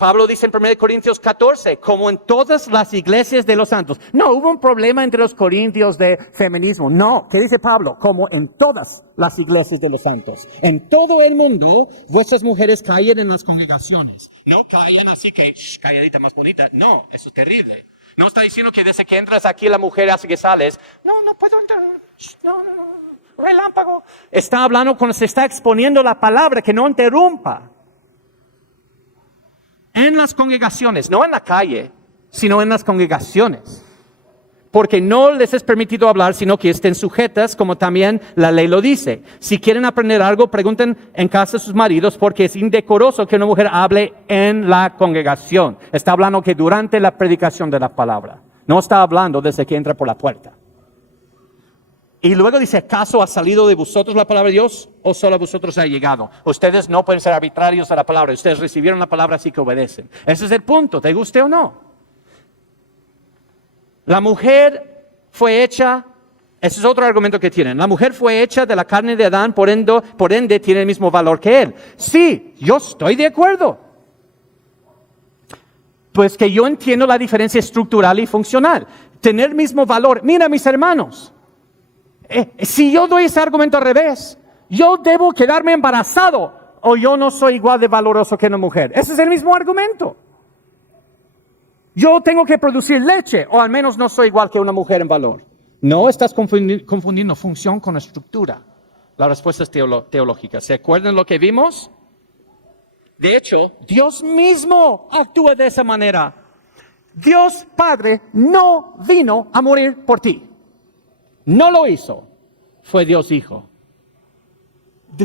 Pablo dice en 1 Corintios 14, como en todas las iglesias de los santos. No hubo un problema entre los corintios de feminismo. No, ¿qué dice Pablo? Como en todas las iglesias de los santos. En todo el mundo, vuestras mujeres caen en las congregaciones. No caen así que, calladita más bonita. No, eso es terrible. No está diciendo que desde que entras aquí la mujer hace que sales. No puedo entrar. No, relámpago. Está hablando cuando se está exponiendo la palabra, que no interrumpa. En las congregaciones, no en la calle, sino en las congregaciones. Porque no les es permitido hablar, sino que estén sujetas, como también la ley lo dice. Si quieren aprender algo, pregunten en casa a sus maridos, porque es indecoroso que una mujer hable en la congregación. Está hablando que durante la predicación de la palabra. No está hablando desde que entra por la puerta. Y luego dice, ¿acaso ha salido de vosotros la palabra de Dios o solo a vosotros ha llegado? Ustedes no pueden ser arbitrarios a la palabra. Ustedes recibieron la palabra, así que obedecen. Ese es el punto, te guste o no. La mujer fue hecha, ese es otro argumento que tienen. La mujer fue hecha de la carne de Adán, por ende tiene el mismo valor que él. Sí, yo estoy de acuerdo. Pues que yo entiendo la diferencia estructural y funcional. Tener el mismo valor. Mira, mis hermanos. Si yo doy ese argumento al revés, yo debo quedarme embarazado o yo no soy igual de valoroso que una mujer. Ese es el mismo argumento. Yo tengo que producir leche o al menos no soy igual que una mujer en valor. No, estás confundiendo función con estructura. La respuesta es teológica. ¿Se acuerdan lo que vimos? De hecho, Dios mismo actúa de esa manera. Dios Padre no vino a morir por ti. No lo hizo, fue Dios Hijo.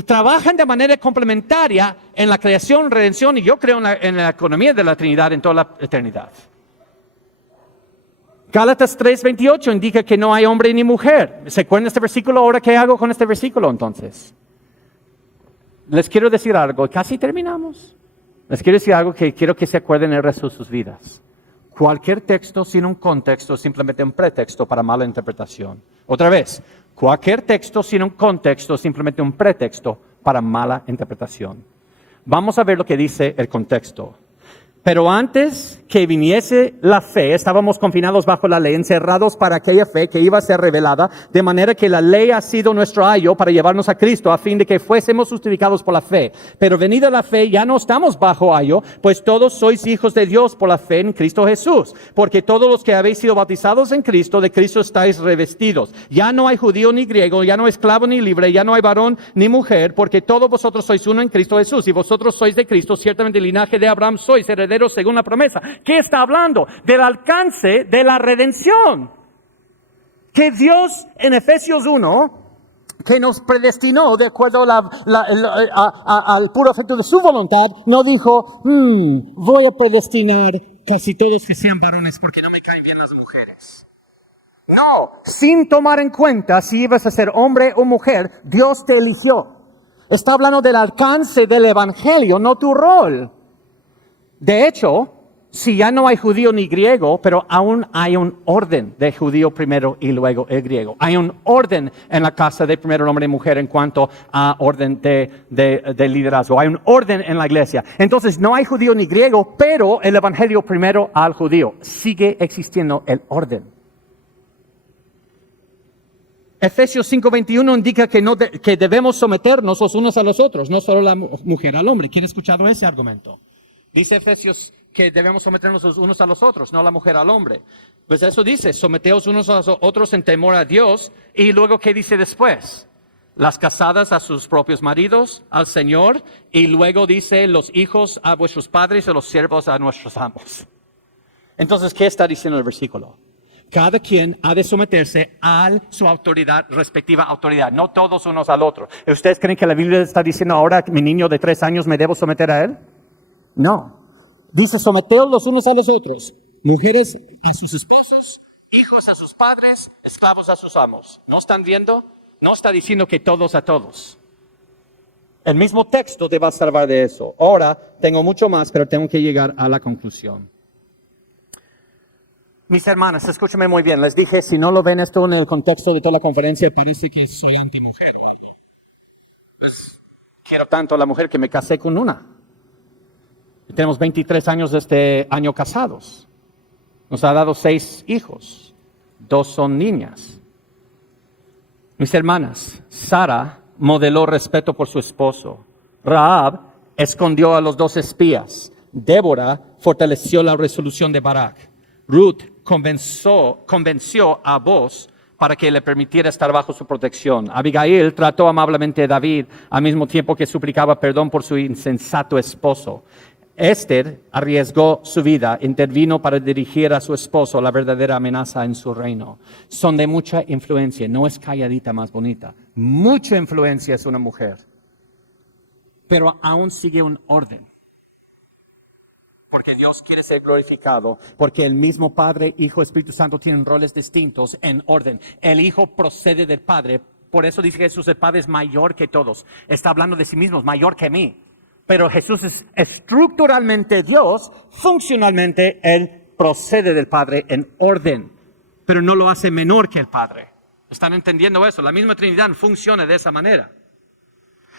Trabajan de manera complementaria en la creación, redención y yo creo en la economía de la Trinidad en toda la eternidad. Gálatas 3:28 indica que no hay hombre ni mujer. ¿Se acuerdan de este versículo? Ahora, ¿qué hago con este versículo entonces? Les quiero decir algo, casi terminamos. Les quiero decir algo que quiero que se acuerden el resto de sus vidas. Cualquier texto sin un contexto es simplemente un pretexto para mala interpretación. Otra vez, cualquier texto sin un contexto es simplemente un pretexto para mala interpretación. Vamos a ver lo que dice el contexto. Pero antes que viniese la fe, estábamos confinados bajo la ley, encerrados para aquella fe que iba a ser revelada, de manera que la ley ha sido nuestro ayo para llevarnos a Cristo, a fin de que fuésemos justificados por la fe. Pero venida la fe, ya no estamos bajo ayo, pues todos sois hijos de Dios por la fe en Cristo Jesús. Porque todos los que habéis sido bautizados en Cristo, de Cristo estáis revestidos. Ya no hay judío ni griego, ya no hay esclavo ni libre, ya no hay varón ni mujer, porque todos vosotros sois uno en Cristo Jesús. Y vosotros sois de Cristo, ciertamente el linaje de Abraham sois, herederos según la promesa. ¿Qué está hablando? Del alcance de la redención. Que Dios en Efesios 1, que nos predestinó de acuerdo al puro efecto de su voluntad, no dijo, voy a predestinar casi todos que sean varones porque no me caen bien las mujeres. No, sin tomar en cuenta si ibas a ser hombre o mujer, Dios te eligió. Está hablando del alcance del evangelio, no tu rol. De hecho, si ya no hay judío ni griego, pero aún hay un orden de judío primero y luego el griego. Hay un orden en la casa de primero hombre y mujer en cuanto a orden de liderazgo. Hay un orden en la iglesia. Entonces, no hay judío ni griego, pero el evangelio primero al judío. Sigue existiendo el orden. Efesios 5:21 indica que debemos someternos los unos a los otros, no solo la mujer al hombre. ¿Quién ha escuchado ese argumento? Dice Efesios que debemos someternos los unos a los otros, no la mujer al hombre. Pues eso dice, someteos unos a los otros en temor a Dios. Y luego, ¿qué dice después? Las casadas a sus propios maridos, al Señor. Y luego dice, los hijos a vuestros padres y los siervos a nuestros amos. Entonces, ¿qué está diciendo el versículo? Cada quien ha de someterse a su autoridad, respectiva autoridad, no todos unos al otro. ¿Ustedes creen que la Biblia está diciendo ahora que mi niño de 3 años me debo someter a él? No. Dice, someteos los unos a los otros. Mujeres a sus esposos, hijos a sus padres, esclavos a sus amos. ¿No están viendo? No está diciendo que todos a todos. El mismo texto te va a salvar de eso. Ahora, tengo mucho más, pero tengo que llegar a la conclusión. Mis hermanas, escúchame muy bien. Les dije, si no lo ven esto en el contexto de toda la conferencia, parece que soy antimujer o algo. Pues, quiero tanto a la mujer que me casé con una. Tenemos 23 años de este año casados. Nos ha dado 6 hijos. 2 son niñas. Mis hermanas, Sara modeló respeto por su esposo. Rahab escondió a los 2 espías. Débora fortaleció la resolución de Barak. Ruth convenció a Boaz para que le permitiera estar bajo su protección. Abigail trató amablemente a David al mismo tiempo que suplicaba perdón por su insensato esposo. Esther arriesgó su vida, intervino para dirigir a su esposo la verdadera amenaza en su reino. Son de mucha influencia, no es calladita más bonita. Mucha influencia es una mujer, pero aún sigue un orden. Porque Dios quiere ser glorificado, porque el mismo Padre, Hijo, Espíritu Santo tienen roles distintos en orden. El Hijo procede del Padre, por eso dice Jesús, el Padre es mayor que todos. Está hablando de sí mismo, es mayor que mí. Pero Jesús es estructuralmente Dios, funcionalmente Él procede del Padre en orden, pero no lo hace menor que el Padre. ¿Están entendiendo eso? La misma Trinidad funciona de esa manera.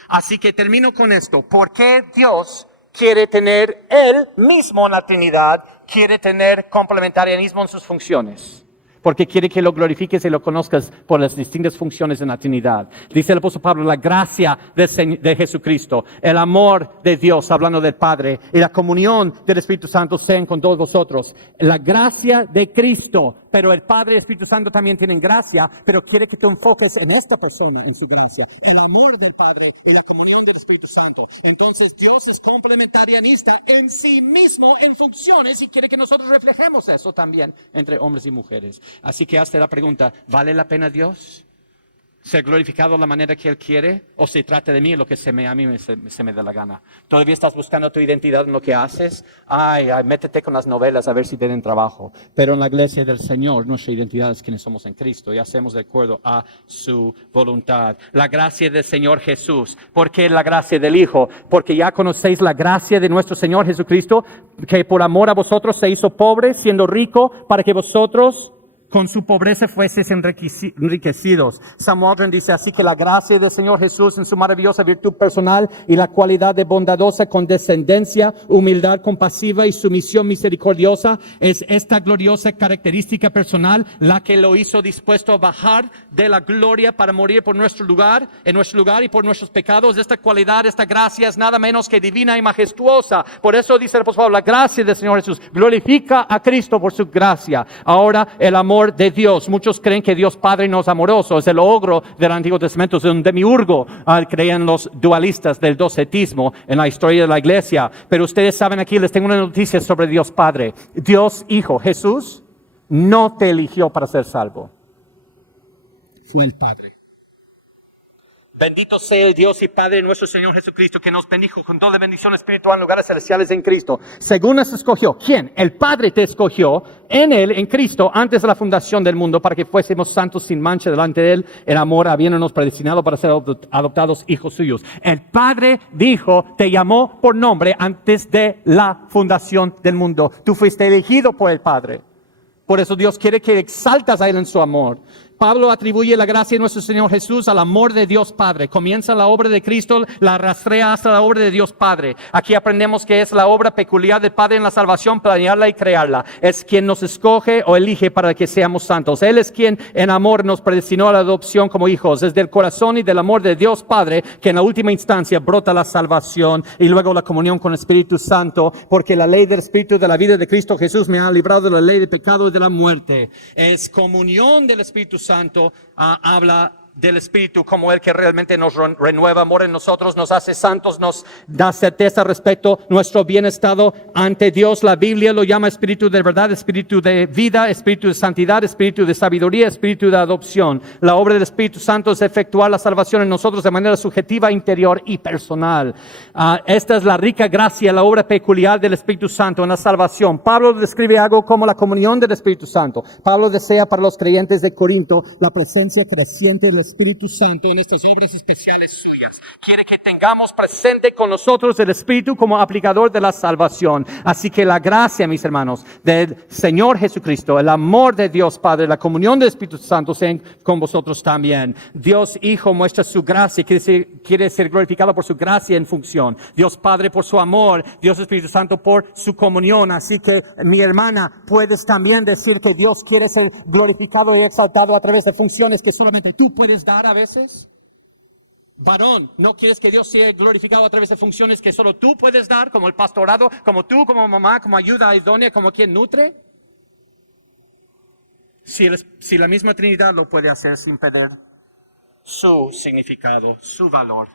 Así que termino con esto. ¿Por qué Dios quiere tener Él mismo en la Trinidad, quiere tener complementarianismo en sus funciones? Porque quiere que lo glorifiques y lo conozcas por las distintas funciones en la Trinidad. Dice el apóstol Pablo, la gracia de Jesucristo, el amor de Dios, hablando del Padre, y la comunión del Espíritu Santo sean con todos vosotros. La gracia de Cristo, pero el Padre y el Espíritu Santo también tienen gracia, pero quiere que te enfoques en esta persona, en su gracia. El amor del Padre y la comunión del Espíritu Santo. Entonces Dios es complementarianista en sí mismo, en funciones, y quiere que nosotros reflejemos eso también entre hombres y mujeres. Así que hazte la pregunta, ¿vale la pena Dios ser glorificado de la manera que Él quiere? ¿O se trata de mí lo que a mí se me da la gana? ¿Todavía estás buscando tu identidad en lo que haces? Ay, métete con las novelas a ver si te den trabajo. Pero en la iglesia del Señor, nuestra identidad es quienes somos en Cristo y hacemos de acuerdo a su voluntad. La gracia del Señor Jesús. ¿Por qué la gracia del Hijo? Porque ya conocéis la gracia de nuestro Señor Jesucristo, que por amor a vosotros se hizo pobre, siendo rico, para que vosotros con su pobreza fueseis enriquecidos. Sam Waldron dice así que la gracia del Señor Jesús en su maravillosa virtud personal y la cualidad de bondadosa condescendencia, humildad compasiva y sumisión misericordiosa es esta gloriosa característica personal la que lo hizo dispuesto a bajar de la gloria para morir por nuestro lugar, en nuestro lugar y por nuestros pecados. Esta cualidad, esta gracia es nada menos que divina y majestuosa. Por eso dice el apóstol Pablo, la gracia del Señor Jesús glorifica a Cristo por su gracia. Ahora el amor de Dios. Muchos creen que Dios Padre no es amoroso, es el ogro del Antiguo Testamento, es un demiurgo. Creían los dualistas del docetismo en la historia de la iglesia. Pero ustedes saben, aquí les tengo una noticia sobre Dios Padre. Dios Hijo, Jesús, no te eligió para ser salvo. Fue el Padre. Bendito sea el Dios y Padre de nuestro Señor Jesucristo, que nos bendijo con toda bendición espiritual en lugares celestiales en Cristo. Según nos escogió, ¿quién? El Padre te escogió en Él, en Cristo, antes de la fundación del mundo, para que fuésemos santos sin mancha delante de Él, en amor, habiéndonos predestinado para ser adoptados hijos suyos. El Padre dijo, te llamó por nombre antes de la fundación del mundo. Tú fuiste elegido por el Padre. Por eso Dios quiere que exaltas a Él en su amor. Pablo atribuye la gracia de nuestro Señor Jesús al amor de Dios Padre. Comienza la obra de Cristo, la rastrea hasta la obra de Dios Padre. Aquí aprendemos que es la obra peculiar del Padre en la salvación, planearla y crearla. Es quien nos escoge o elige para que seamos santos. Él es quien en amor nos predestinó a la adopción como hijos. Es del corazón y del amor de Dios Padre que en la última instancia brota la salvación y luego la comunión con el Espíritu Santo, porque la ley del Espíritu de la vida de Cristo Jesús me ha librado de la ley del pecado y de la muerte. Es comunión del Espíritu Santo, habla del Espíritu como el que realmente nos renueva amor en nosotros, nos hace santos, nos da certeza respecto a nuestro bienestar ante Dios. La Biblia lo llama Espíritu de verdad, Espíritu de vida, Espíritu de santidad, Espíritu de sabiduría, Espíritu de adopción. La obra del Espíritu Santo es efectuar la salvación en nosotros de manera subjetiva, interior y personal. Esta es la rica gracia, la obra peculiar del Espíritu Santo en la salvación. Pablo describe algo como la comunión del Espíritu Santo. Pablo desea para los creyentes de Corinto la presencia creciente del Espíritu Santo en estas obras especiales suyas, quiere que tengamos presente con nosotros el Espíritu como aplicador de la salvación. Así que la gracia, mis hermanos, del Señor Jesucristo, el amor de Dios Padre, la comunión del Espíritu Santo sean con vosotros también. Dios Hijo muestra su gracia, quiere ser glorificado por su gracia en función. Dios Padre por su amor, Dios Espíritu Santo por su comunión. Así que, mi hermana, puedes también decir que Dios quiere ser glorificado y exaltado a través de funciones que solamente tú puedes dar a veces. Varón, ¿no quieres que Dios sea glorificado a través de funciones que solo tú puedes dar, como el pastorado, como tú, como mamá, como ayuda idónea, como quien nutre? Si la misma Trinidad lo puede hacer sin perder su significado, su valor,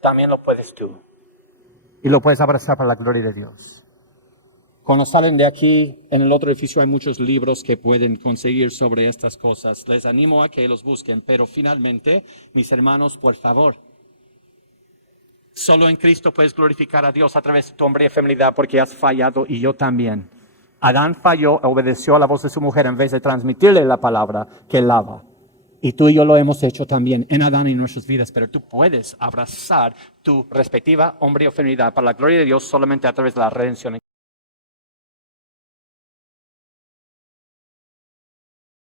también lo puedes tú. Y lo puedes abrazar para la gloria de Dios. Cuando salen de aquí, en el otro edificio hay muchos libros que pueden conseguir sobre estas cosas. Les animo a que los busquen, pero finalmente, mis hermanos, por favor, solo en Cristo puedes glorificar a Dios a través de tu hombría y feminidad, porque has fallado y yo también. Adán falló, obedeció a la voz de su mujer en vez de transmitirle la palabra que lava. Y tú y yo lo hemos hecho también en Adán y en nuestras vidas, pero tú puedes abrazar tu respectiva hombría y feminidad para la gloria de Dios solamente a través de la redención.